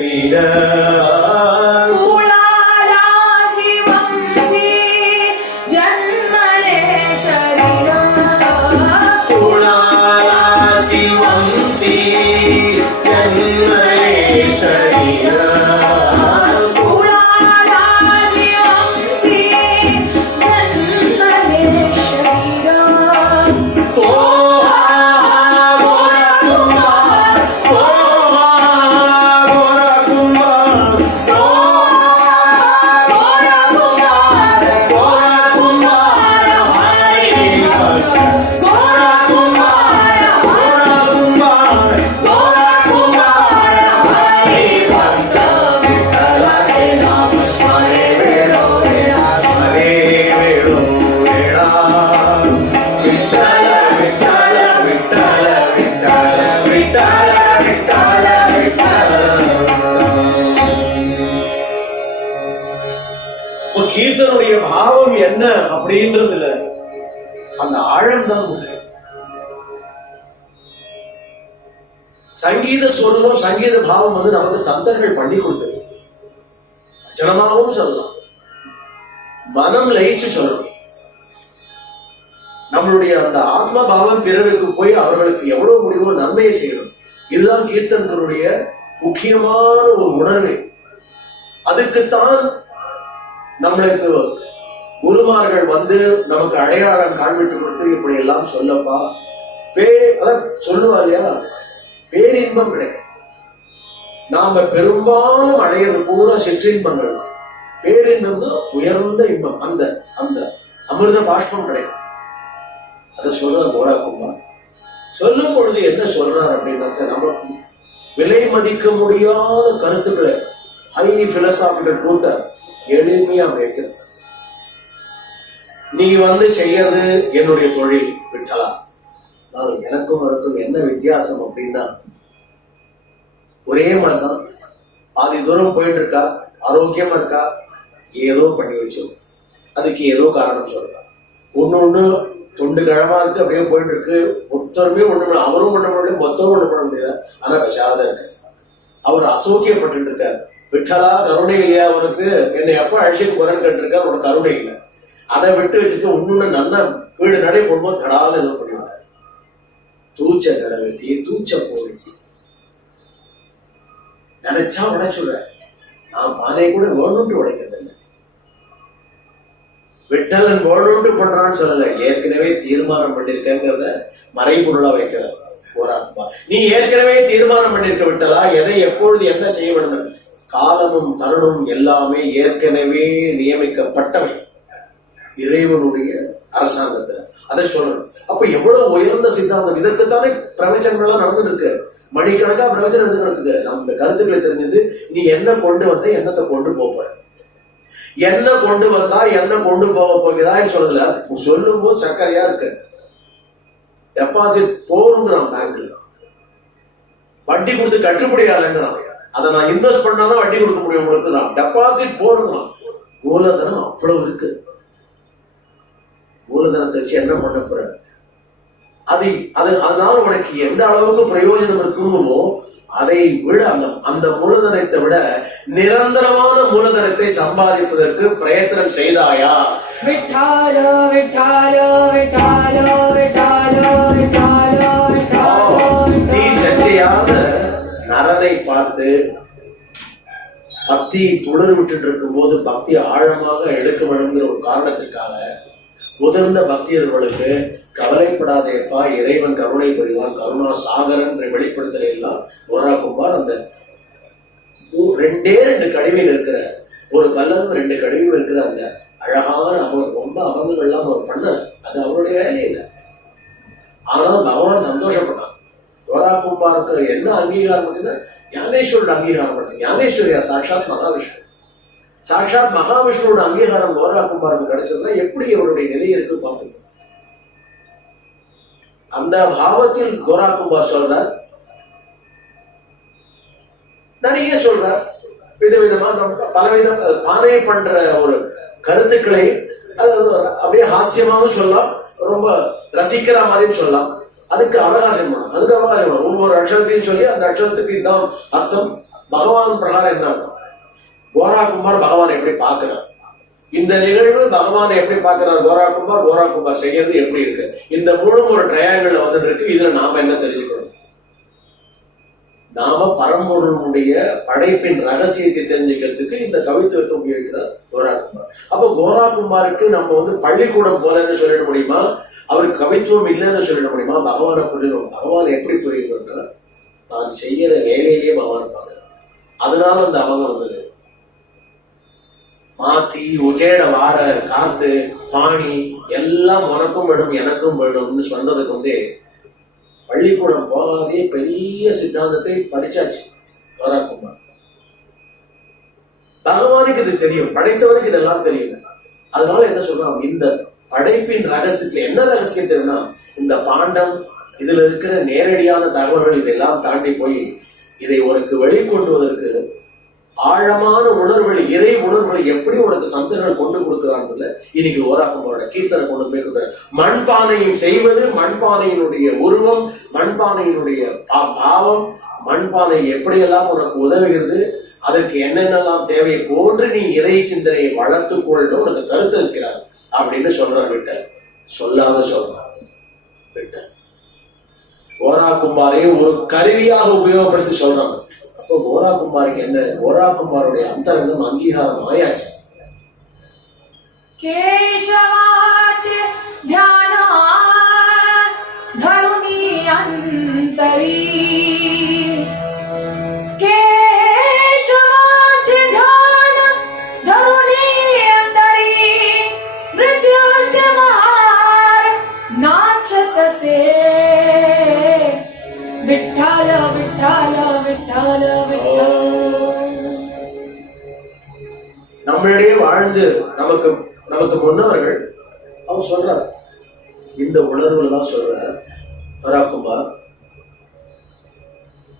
शरीर कुळालासी वंशी जन्मले शरीर कुळालासी वंशी जन्मले शरीर कुळालासी वंशी जन्मले शरीर तो गोरा कुंभार கீர்த்தனுடைய பாவம் என்ன அப்படின்றதுல அந்த ஆழம் தான் முக்கியம். சங்கீத சொல்லும் சங்கீத பாவம் நமக்கு சந்தர்கள் பண்ணி கொடுத்தது. அச்சனமாகவும் சொல்லலாம், மனம் லயிச்சு சொல்லணும். நம்மளுடைய அந்த ஆத்ம பாவம் பிறருக்கு போய் அவர்களுக்கு எவ்வளவு முடியுமோ நன்மையை செய்யணும். இதுதான் கீர்த்தன்களுடைய முக்கியமான ஒரு உணர்வு. அதுக்குத்தான் நம்மளுக்கு குருமார்கள் நமக்கு அடையாளம் காண்பித்து கொடுத்து இப்படி எல்லாம் சொல்லப்பா சொல்லுவா இல்லையா, பேரின்பம் கிடைக்கும். நாம பெரும்பாலும் அடையிறது பூரா சிற்றின்பங்கள் தான். பேரின்பம் தான் உயர்ந்த இன்பம், அந்த அந்த அமிர்த பாஷ்பம் கிடைக்கும். அதை சொல்றார் கோரா குமார். சொல்லும் பொழுது என்ன சொல்றார் அப்படின்னாக்க, நமக்கு விலை மதிக்க முடியாத கருத்துக்களை, ஹை பிலசாபிக்கல் ட்ரூத்தை எளிமையா வைக்கிறது. நீ செய்யறது என்னுடைய தொழில் விட்டலா, எனக்கும் அவருக்கும் என்ன வித்தியாசம் அப்படின்னா ஒரே மாதிரிதான். பாதி தூரம் போயிட்டு இருக்கா, ஆரோக்கியமா இருக்கா, ஏதோ பண்ணி வச்சு அதுக்கு ஏதோ காரணம் சொல்றா. ஒண்ணு தொண்டு கிழமா இருக்கு, அப்படியே போயிட்டு இருக்கு. மொத்தருமே ஒண்ணு, அவரும் பண்ண முடியல, மொத்தமும் ஒண்ணு பண்ண முடியல. ஆனா விஷாத இருக்கு, அவர் அசோக்கியப்பட்டு இருக்காரு. விட்டலா கருணை இல்லையா அவனுக்கு, என்னை எப்ப அழைச்சிட்டு போறேன்னு கேட்டிருக்காரு. உனக்கு கருணை இல்லை. அதை விட்டு வச்சுட்டு ஒண்ணு நல்லா வீடு நடை போடும்போது தடால ஏதோ பண்ணுவாங்க. தூச்ச கடவசி தூச்ச போவசி நினைச்சா உடைச்சுட. நான் பானை கூட வேணும்ட்டு உடைக்கிறது இல்லை. விட்டலன் வேணும்ட்டு பண்றான்னு சொல்லல, ஏற்கனவே தீர்மானம் பண்ணிருக்கங்கிறத மறைபொருளா வைக்கிறார் போராட்டமா. நீ ஏற்கனவே தீர்மானம் பண்ணிருக்க விட்டலா, எதை எப்பொழுது என்ன செய்ய வேண்டும், காலமும் தருணமும் எல்லாமே ஏற்கனவே நியமிக்கப்பட்டவை இறைவனுடைய அரசாங்கத்துல. அதை சொல்லணும். அப்ப எவ்வளவு உயர்ந்த சித்தாந்தம். இதற்குத்தானே பிரவச்சனங்கள்லாம் நடந்துட்டு இருக்கு. மணிக்கணக்கா பிரவச்சனம் நடந்துட்டு. நம்ம இந்த கருத்துக்களை தெரிஞ்சது, நீ என்ன கொண்டு வந்த, என்னத்தை கொண்டு போற, என்ன கொண்டு வந்தா என்ன கொண்டு போக போகிறான்னு சொல்றதுல சொல்லும் போது சக்கரையா இருக்கு. டெபாசிட் போருங்கிறான் பேங்க்ல, வட்டி கொடுத்து கட்டுப்படியாலங்கிறான். அதை நான் இன்வெஸ்ட் பண்ணாதான் வட்டி கொடுக்க முடியும் உங்களுக்கு. டெபாசிட் போருங்கிறான். மூலதனம் அவ்வளவு இருக்கு. மூலதனத்தை வச்சு என்ன பண்ண போற, அதனால உனக்கு எந்த அளவுக்கு பிரயோஜனம் இருக்குமோ அதை விட, அந்த மூலதனத்தை விட நிரந்தரமான மூலதனத்தை சம்பாதிப்பதற்கு பிரயத்தனம் செய்தாயா? விட்டால விட்டால விட்டால விட்டால விட்டால விட்டால. நீ சத்தியான நரனை பார்த்து பக்தி துளர் விட்டுட்டு இருக்கும் போது பக்தி ஆழமாக எடுக்க வேணுங்கிற ஒரு காரணத்திற்காக முதிர்ந்த பக்தியர்களுக்கு கவலைப்படாதேப்பா, இறைவன் கருணை புரிவான், கருணா சாகரன் வெளிப்படுத்தல எல்லாம் கோரா குமார் அந்த 2 கடிமையில் இருக்கிற ஒரு கல்லரும் 2 கடிமையும் இருக்கிற அந்த அழகான அவர் ரொம்ப அவங்கள்லாம் அவர் பண்ண, அது அவருடைய வேலை இல்லை. ஆனாலும் பகவான் சந்தோஷப்பட்டான். கோரா குமாருக்கு என்ன அங்கீகாரம் பார்த்தீங்கன்னா, ஞானேஸ்வரோட அங்கீகாரம் படுத்து. ஞானேஸ்வரியா சாட்சாத் மகாவிஷ்ணு. சாட்சாத் மகாவிஷ்ணுவோட அங்கீகாரம் கோரா குமாருக்கு கிடைச்சதுன்னா எப்படி அவருடைய நிலை இருக்கு பார்த்துங்க. அந்த பாவத்தில் கோரா குமார் சொல்றார், நிறைய சொல்றார். விதவிதமா பலவிதம் பானை பண்ற ஒரு கருத்துக்களை அப்படியே ஹாஸ்யமாகவும் சொல்லலாம், ரொம்ப ரசிக்கிற மாதிரியும் சொல்லலாம். அதுக்கு அவகாசம் வேணும், ஒவ்வொரு அக்ஷரத்தையும் சொல்லி அந்த அக்ஷரத்துக்கு இதுதான் அர்த்தம், பகவான் பிரகாரம் என்ன அர்த்தம்? கோரா குமார் பகவான் எப்படி பார்க்கிறார், இந்த நிகழ்வு பகவான் எப்படி பார்க்கிறார், கோரா குமார் செய்யறது எப்படி இருக்கு, இந்த மூணும் ஒரு ட்ரையாங்கிள் வந்துட்டு இருக்கு. இதுல நாம என்ன தெரிஞ்சுக்கணும்? நாம பரம்பொருளுடைய படைப்பின் ரகசியத்தை தெரிஞ்சுக்கிறதுக்கு இந்த கவித்துவத்தை உபயோகிக்கிறார் கோரா குமார். அப்ப கோரா குமாருக்கு நம்ம பள்ளிக்கூடம் போலன்னு சொல்லிட முடியுமா? அவருக்கு கவித்துவம் இல்லைன்னு சொல்லிட முடியுமா? பகவானை புரியணும். பகவான் எப்படி புரியணும்னா தான் செய்யற வேலையிலேயே பகவான் பார்க்கிறார். அதனால அந்த அவங்க வந்தது மாத்தி உஜேட வார காத்து பாணி எல்லாம் உனக்கும் வேணும் எனக்கும் வேணும்னு சொன்னதுக்கு பள்ளிக்கூடம் போகாதே பெரிய சித்தாந்தத்தை படிச்சாச்சு கோரா குமார். பகவானுக்கு இது தெரியும், படைத்தவனுக்கு இதெல்லாம் தெரியும். அதனால என்ன சொல்றான், இந்த படைப்பின் ரகசியத்துல என்ன ரகசியம் தெரியும்னா இந்த பாண்டம், இதுல இருக்கிற நேரடியான தகவல்கள் இதெல்லாம் தாண்டி போய் இதை உனக்கு வெளிக்கொண்டுவதற்கு ஆழமான உணர்வுகள், இறை உணர்வுகளை எப்படி உனக்கு சந்தர்கள் கொண்டு கொடுக்கிறார்கள். இன்னைக்கு கோரா குமாரோட கீர்த்தனை கொண்டு போய் கொடுக்குற மண்பானையை செய்வது, மண்பானையினுடைய உருவம், மண்பானையினுடைய பாவம், மண்பானை எப்படியெல்லாம் உனக்கு உதவுகிறது, அதற்கு என்னென்னலாம் தேவை போன்று நீ இறை சிந்தனையை வளர்த்துக்கொள்ள உனக்கு கருத்து இருக்கிறார் அப்படின்னு சொல்றார். விட்ட சொல்லாத சொல்றார் விட்ட கோரா குமாரை ஒரு கருவியாக உபயோகப்படுத்தி சொல்றாங்க. அப்போ கோரா குமாருக்கு என்ன, கோரா குமாருடைய அந்தரங்கம் அங்கீகாரம் ஆயாச்சு. கேசவாச் த்யான தருணி அந்தரி, கேசவாச் த்யான தருணி அந்தரி, மிருத்யுஞ்ச மஹார் நாச்சத சே, விட்டல விட்டல விட்டல விட்டல. நம்மளிடையே வாழ்ந்து நமக்கு முன்னவர்கள் அவர் சொல்றார், இந்த உணர்வுல தான் சொல்றார் கோரா குமார்.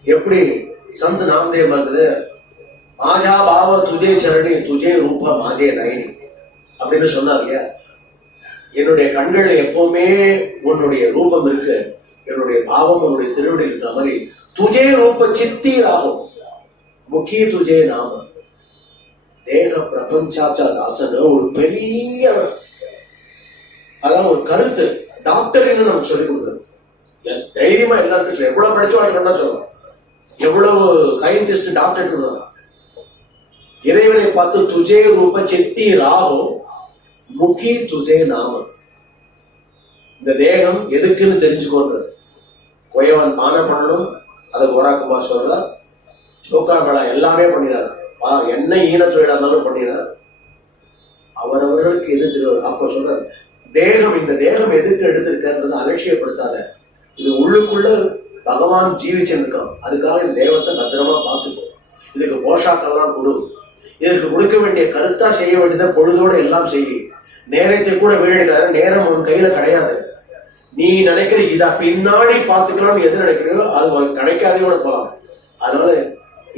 எப்படி சந்த் நாமதேவ் இருக்குது, மாஜா பாவ துஜே சரணி துஜே ரூப மாஜே நயனி அப்படின்னு சொன்னார் இல்லையா. என்னுடைய கண்கள்ல எப்பவுமே உன்னுடைய ரூபம் இருக்கு, என்னுடைய பாவம் உன்னுடைய திருவடி இருக்கிற மாதிரி துஜே ரூப சித்தீராகும் முக்கிய துஜே நாம தேக பிரபஞ்சாச்சா தாசன். ஒரு பெரிய அதான் ஒரு கருத்து டாக்டர் நமக்கு சொல்லிக் கொடுக்குறது. தைரியமா எல்லாருக்கும் எவ்வளவு படிச்சவங்க சொல்லலாம், எவ்வளவு சயின்டிஸ்ட் டாக்டர் இறைவனை பார்த்து துஜே ரூப சித்தீராகும் முக்கி துஜே நாம. இந்த தேகம் எதுக்குன்னு தெரிஞ்சுக்கோன்றது. கோயவன் பானை பண்ணணும், அதை கோரா குமார் சொல்றார். சோக்கா மேளா எல்லாமே பண்ணினார், என்ன ஈன தொழிலா இருந்தாலும் பண்ணினார். அவரவர்களுக்கு எது தெரியும். அப்ப சொல்றார், தேகம், இந்த தேகம் எதுக்கு எடுத்திருக்கிறது அலட்சியப்படுத்தாத, இது உள்ளுக்குள்ள பகவான் ஜீவிச்சிருக்கான், அதுக்காக இந்த தேவத்தை பத்திரமா பார்த்துக்கும், இதுக்கு போஷாக்கெல்லாம் கொடு, இதற்கு கொடுக்க வேண்டிய கருத்தா செய்ய வேண்டியதை பொழுதோட எல்லாம் செய்ய, நேரத்தை கூட வீழெடுக்காத, நேரம் உன் கையில கிடையாது. நீ நினைக்கிற இதா பின்னாடி பார்த்துக்கலாம் எது நினைக்கிறியோ அது கிடைக்காதே கூட போலாம். அதனால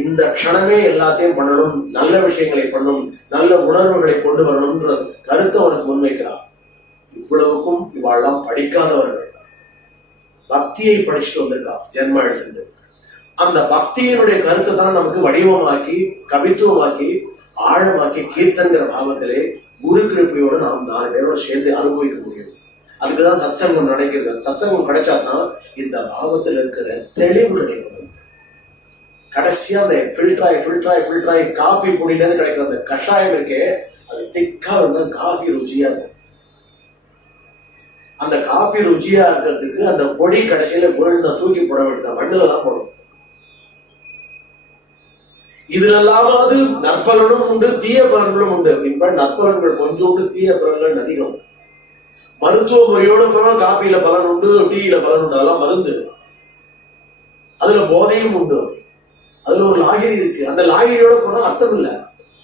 இந்த க்ஷணமே எல்லாத்தையும் பண்ணணும், நல்ல விஷயங்களை பண்ணணும், நல்ல உணர்வுகளை கொண்டு வரணும்ன்றது கருத்தை அவனுக்கு முன்வைக்கிறான். இவ்வளவுக்கும் இவாள்லாம் படிக்காதவர்கள், பக்தியை படிச்சுட்டு வந்திருக்கா ஜென்ம எடுத்து. அந்த பக்தியினுடைய கருத்தை தான் நமக்கு வடிவமாக்கி கவித்துவமாக்கி ஆழமாக்கி கீர்த்தன்கிற பாவத்திலே குரு கிருப்பையோடு நாம் 4 பேரோட சேர்ந்து அனுபவிக்க முடியும். அதுக்குதான் சத்சங்கம் நடக்கிறது. சத்சங்கம் கிடைச்சாதான் இந்த பாவத்தில் இருக்கிற தெளிவு கிடைக்கும். கடைசியா அந்த ஃபில்டராய் காபி பொடியில இருந்து கிடைக்கிற அந்த கஷாயம் இருக்கே, அது திக்கா இருந்தா காஃபி ருச்சியா இருக்கும். அந்த காபி ருச்சியா இருக்கிறதுக்கு அந்த பொடி கடைசியில விழுந்தா தூக்கி போட வேண்டியது, மண்ணுல தான் போடணும். இதுல எல்லாமாவது நற்பலனும் உண்டு, தீய பலன்களும் உண்டு. இன்ஃபேக்ட் நற்பலன்கள் கொஞ்சம் உண்டு, தீய பலன்கள் அதிகம். மருத்துவ முறையோட போனால் காப்பியில பலன் உண்டு, டீயில பலன் உண்டு, அதெல்லாம் மருந்து. அதுல போதையும் உண்டு, அதுல ஒரு லாகிரி இருக்கு. அந்த லாகிரியோட போனா அர்த்தம் இல்லை.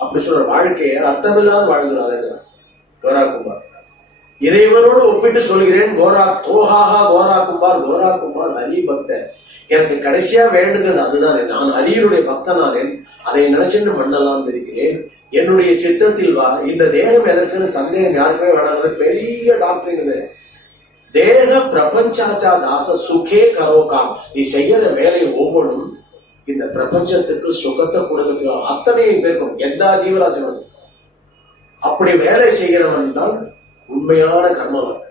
அப்படி சொல்ற வாழ்க்கையை அர்த்தமில்லாத வாழ்ந்துடாத கோரா குமார். இறைவனோடு ஒப்பிட்டு சொல்கிறேன், கோரா குமார் ஹரி பக்த. எனக்கு கடைசியா வேண்டுகிறது அதுதான், நான் ஹரியினுடைய பக்தனானேன், அதை நினைச்சுட்டு மண்ணெல்லாம் மிதிக்கிறேன். என்னுடைய சித்தத்தில் வா. இந்த தேகம் எதற்குன்னு சந்தேகம் யாருக்குமே வேணாங்கிறது பெரிய டாக்டர். இது தேக பிரபஞ்சாச்சா தாச சுகே கரோகாம். நீ செய்யற வேலை ஒவ்வொன்றும் இந்த பிரபஞ்சத்துக்கு சுகத்தை கொடுக்கறதுக்கு அத்தனையும் பேருக்கும் எல்லா ஜீவராசிகளும் அப்படி வேலை செய்கிறவன் தான் உண்மையான கர்மவன்.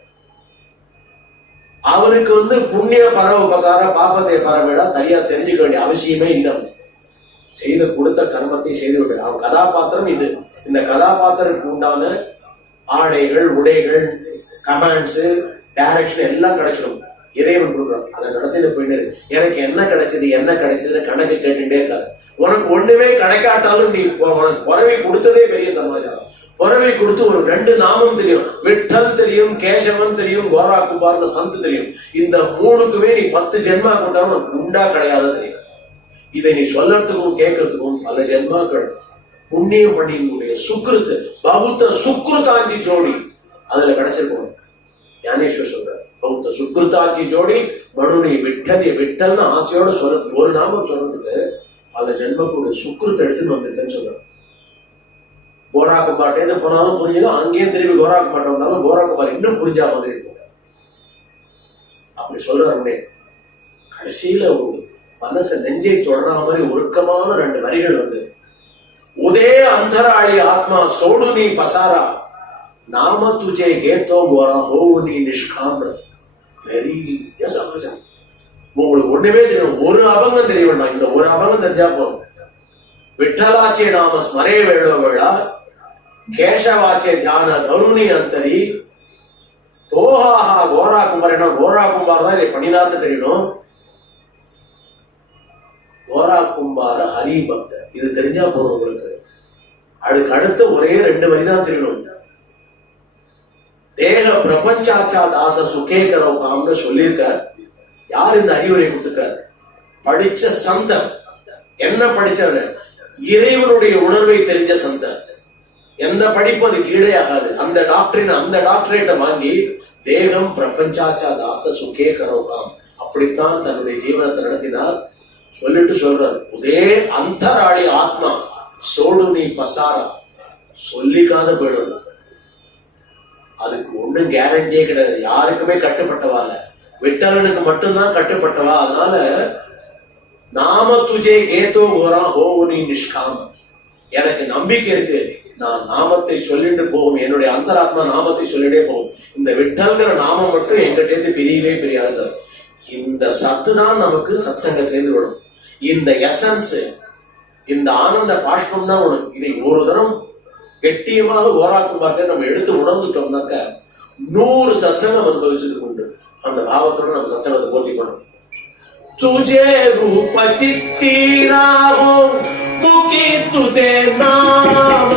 அவனுக்கு புண்ணிய பர உபகார பாப்பத்தை பரவிடா தனியா தெரிஞ்சுக்க வேண்டிய அவசியமே இல்லை. செய்த கொடுத்த கர்மத்தை செய்து விட்டு அவன் கதாபாத்திரம் இது. இந்த கதாபாத்திரத்துக்கு உண்டான ஆடைகள், உடைகள், கமாண்ட்ஸ், டைரக்ஷன் எல்லாம் கிடைச்சிடும். இறைவன் கொடுக்குறான். அதை நடத்திட்டு போயிட்டு எனக்கு என்ன கிடைச்சதுன்னு கணக்கு கேட்டுட்டே இருக்காது. உனக்கு ஒண்ணுமே கிடைக்காட்டாலும் நீ உனக்கு புறவை கொடுத்ததே பெரிய சமாச்சாரம். புறவை கொடுத்து ஒரு 2 நாமம் தெரியும். விட்டல் தெரியும், கேசவன் தெரியும், கோரா கும்பார்னு சந்து தெரியும். இந்த 3க்குமே நீ 10 ஜென்மா கொடுத்தாலும் உனக்கு உண்டா கிடையாத தெரியும். இதை நீ சொல்லறதுக்கும் கேட்கறதுக்கும் பல ஜென்மாக்கள் புண்ணியம் பண்ணினுடைய சுக்ருத்து பௌத்த சுக்ருதாஞ்சி ஜோடி அதுல கிடைச்சிருக்கும். ஞானேஸ்வர் சொல்றாரு, பௌத்த சுக்ருதாஞ்சி ஜோடி மனுனி விட்டல்னு ஆசையோட சொல்றதுக்கு ஒரு நாமம் சொல்றதுக்கு பல ஜென்மங்களுடைய சுக்ருத்தை எடுத்துன்னு வந்திருக்கேன்னு சொல்றாரு. கோரா கும்பாட்டே போனாலும் புரிஞ்சதும் அங்கேயும் திரும்பி கோரா கும்பாட்ட வந்தாலும் கோரா கும்பார் இன்னும் புரிஞ்சா மாதிரி இருக்கும். அப்படி சொல்றாரு. கடைசியில ஒரு மனச நெஞ்சை தொடர மாதிரி உருக்கமான 2 வரிகள் உதே அந்தராளி ஆத்மா சோடு நீ பசாரா நாம துஜே கேத்தோ கோரா ஹோ நீ நிஷ்காம். பெரிய சமாஜம். உங்களுக்கு ஒண்ணுமே தெரியும், ஒரு அபங்கம் தெரிய வேண்டாம். இந்த ஒரு அபங்கம் தெரிஞ்சா போதும். விட்டலாச்சே நாம ஸ்மரே வேளோ வேளா கேசவாச்சே தியான தருணி அந்தரி தோஹாஹா கோரா குமார். கோரா குமார் தான் இதை பண்ணினார்னு தெரியணும். கோரா கும்பார ஹரி பக்தர் இது தெரிஞ்சா போதும் உங்களுக்கு. அதுக்கு அடுத்த ஒரே 2 வரி தான் தெரியணும். தேக பிரபஞ்சாச்சா தாச சுகே கரோகாம்னு சொல்லியிருக்க. யார் இந்த அறிவுரை கொடுத்திருக்காரு? படிச்ச சந்தன். என்ன படிச்சவன்? இறைவனுடைய உணர்வை தெரிஞ்ச சந்தன். எந்த படிப்பு அதுக்கு ஈடே ஆகாது. அந்த டாக்டரேட்டை வாங்கி தேகம் பிரபஞ்சாச்சா தாச சுகே கரோகாம் அப்படித்தான் தன்னுடைய ஜீவனத்தை நடத்தினார். சொல்லிட்டு சொல்றாரு, உதே அந்தராளி ஆத்மா சோடு நீ பசாரா. சொல்லிக்காத போயிடும். அதுக்கு ஒண்ணும் கேரண்டியே கிடையாது. யாருக்குமே கட்டுப்பட்டவா இல்ல, விட்டலனுக்கு மட்டும்தான் கட்டுப்பட்டவா. அதனால நாம துஜே கேத்தோ கோரா ஹோ நீ நிஷ்காம. எனக்கு நம்பிக்கை இருக்கு, நான் நாமத்தை சொல்லிட்டு போகும். என்னுடைய அந்தராத்மா நாமத்தை சொல்லிட்டே போகும். இந்த விட்டல்கிற நாமம் மட்டும் எங்கிட்ட பிரியவே பிரியாது. இந்த சத்து தான் நமக்கு சத்சங்கத்திலிருந்து விடும். இந்த எசன்ஸ், இந்த ஆனந்த பாஷ்பம் தான் உனக்கு. இதை ஒரு தரம் கெட்டியமாக கோராக்கும் பார்த்தே நம்ம எடுத்து உணர்ந்துட்டோம்னாக்க 100 சத்சங்கம் அனுபவிச்சதுக்கு உண்டு. அந்த பாவத்தோட நம்ம சத்சங்கத்தை பூர்த்தி பண்ணணும். तुझे रूप चित्तीरा हो मुकी तुझे नाम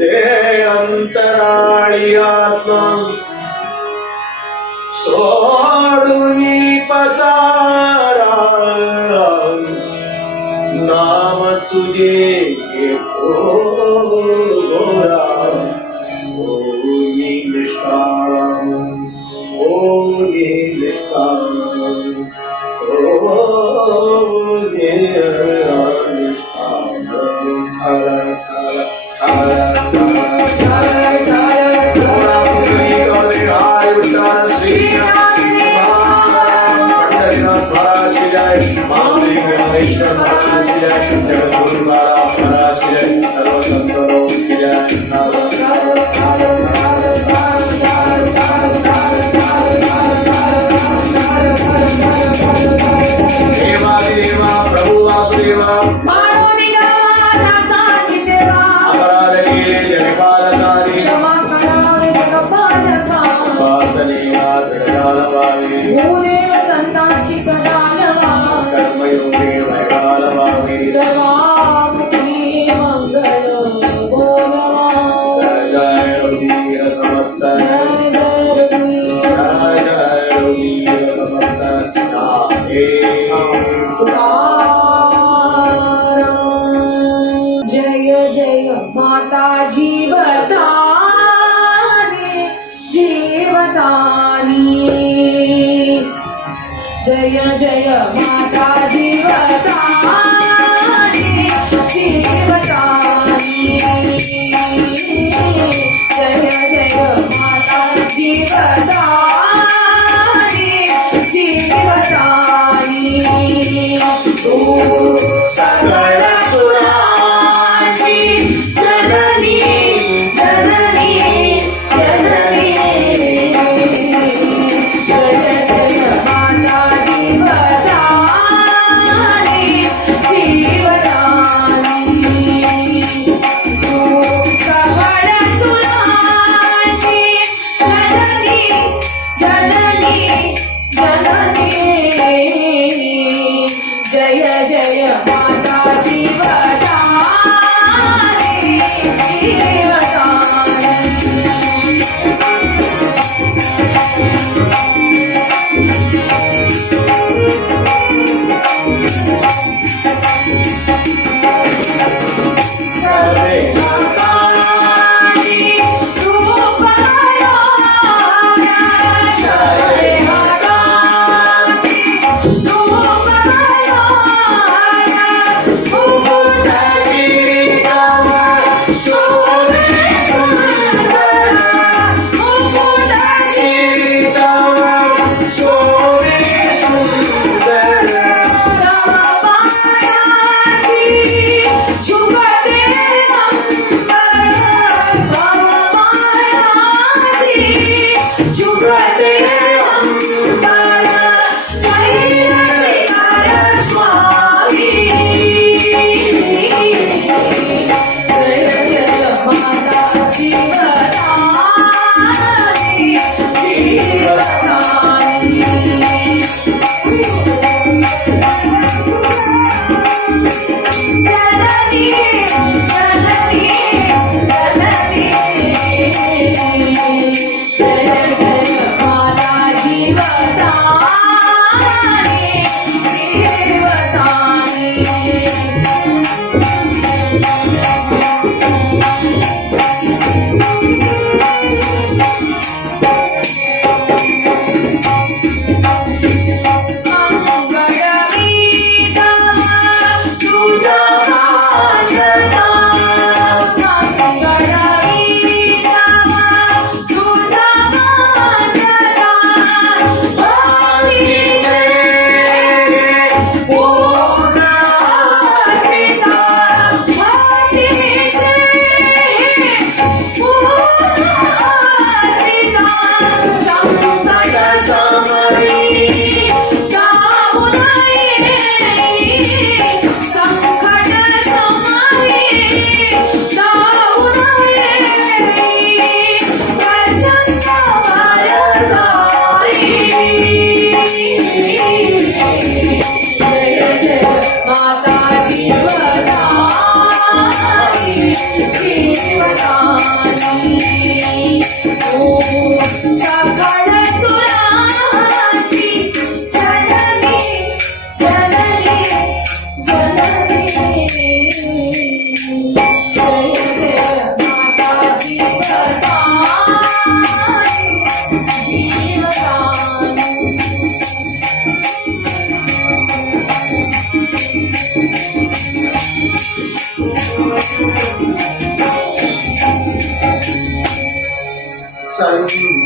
ते अंतराळी आत्मा सोडूनी पसारा नाम तुझे घेतो गोरा होई निष्काम होई निष्काम होई निष्काम हरा हरा सर्व संतों की जय। देवादिदेवा प्रभु वासुदेवा दासाची सेवा अपराध केले जगपालकारी क्षमा करावे जगपालका वासनेला दृढ व्हावे भूदेव संतांची सदा नवा कर्मयोगे वैराल व्हावे सर्वापृथ्वी मंगळ बोलवा जय जय रघुवीर समर्थ जय जय रघुवीर जय जय रघुवीर समर्थ तुकाराम जय जय माता जीवतानी जीवतानी जय जय माता जीवतानी जीवतानी जय जय माता जीवतानी जीवतानी तू सकळ सुराची जननी जननी जननी जय जय माता जीवतानी जीवतानी तू सकळ सुराची जननी जननी जननी जय जय माता जीवतानी शोभे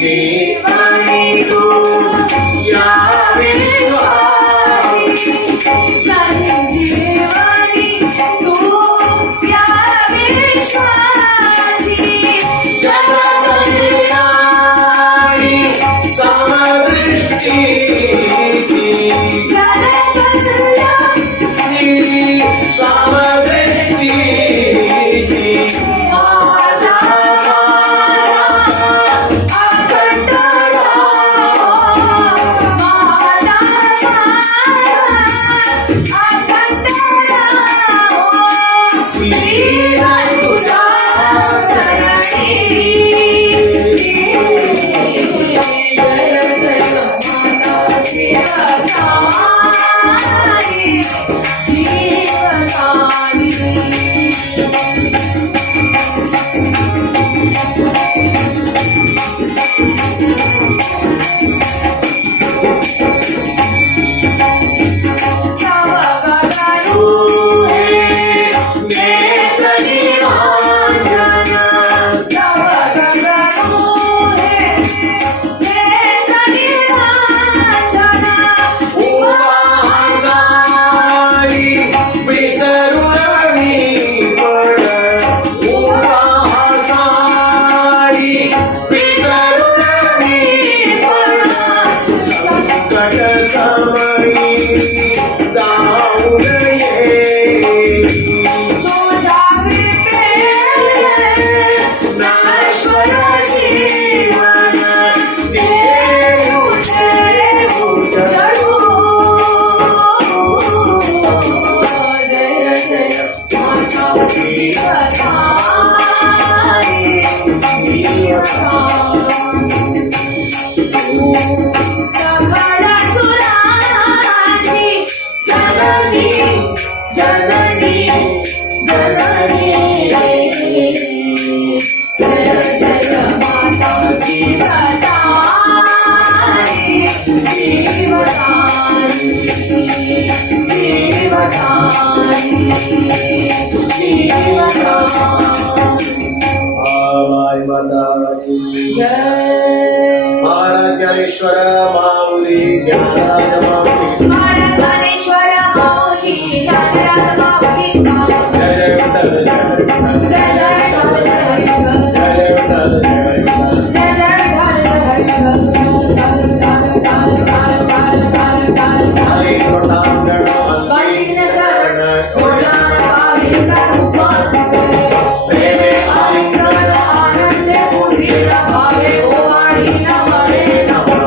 संजीवनी तू या विश्वाची संजीवनी तू या विश्वाची जगकल्याणी समदृष्टी जगकल्याणी समदृष्टी आराध्यनेश्वर माऊली ज्ञानराज माऊली आराधनेश्वर माऊली ज्ञानराज माऊली जय जय विठ्ठल जय हरी विठ्ठल जय जय विठ्ठल जय हरी विठ्ठल जय जय विठ्ठल जय हरी विठ्ठल जय जय विठ्ठल जय हरी विठ्ठल हरी प्रतांगण वंदीन चरण गुणगान पाविन रूपांचे प्रेमे आलिंगन आनंदे पूजित भावे ओवाळी नमणे नमः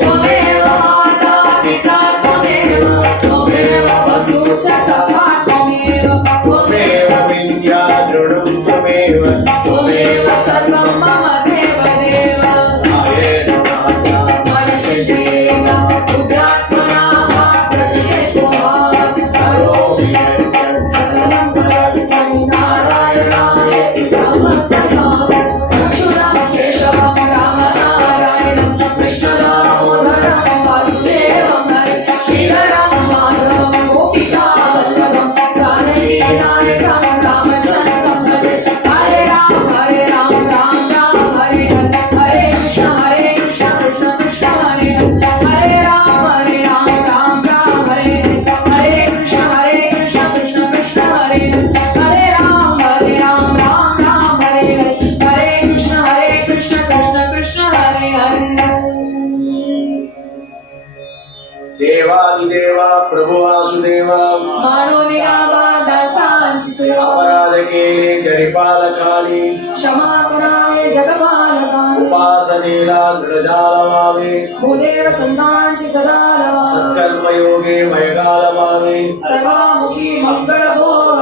त्वमेव माता पिता त्वमेव त्वमेव बंधू च सखा त्वमेव त्वमेव विद्या दृढं त्वमेव त्वमेव सर्वं मम देव देव कायेन वाचा मनसिद्धेन बुद्ध्यात्मना वा प्रकृते स्वभावात् करोमि यज्ञं सकलं परस्मै नारायणायति समर्पयामि अच्युतं केशवं रामनारायणं कृष्णदामोदरं वासुदेवं हरे श्रीधरं माधवं गोपिकावल्लभं जानकीनायकं रामचन्द्रं भजे हरे राम राम राम हरे हरे हरे कृष्ण कृष्ण कृष्ण हरे हरे हरे राम राम राम हरे हरे हरे कृष्ण कृष्ण कृष्ण हरे हरे हरे राम राम राम हरे हरे हरे कृष्ण कृष्ण कृष्ण हरे हरे देवादिदेवा प्रभु वासुदेवा मानो निगावा दासांची सेवा अपराध केले जरिपालकानी क्षमा कराय जगपालकाय उपासनेला दृढ व्हावे भूदेव संतांची सदा लवा सत्कर्मयोगे मयगाल व्हावे सर्वामुखी मंगळ बोल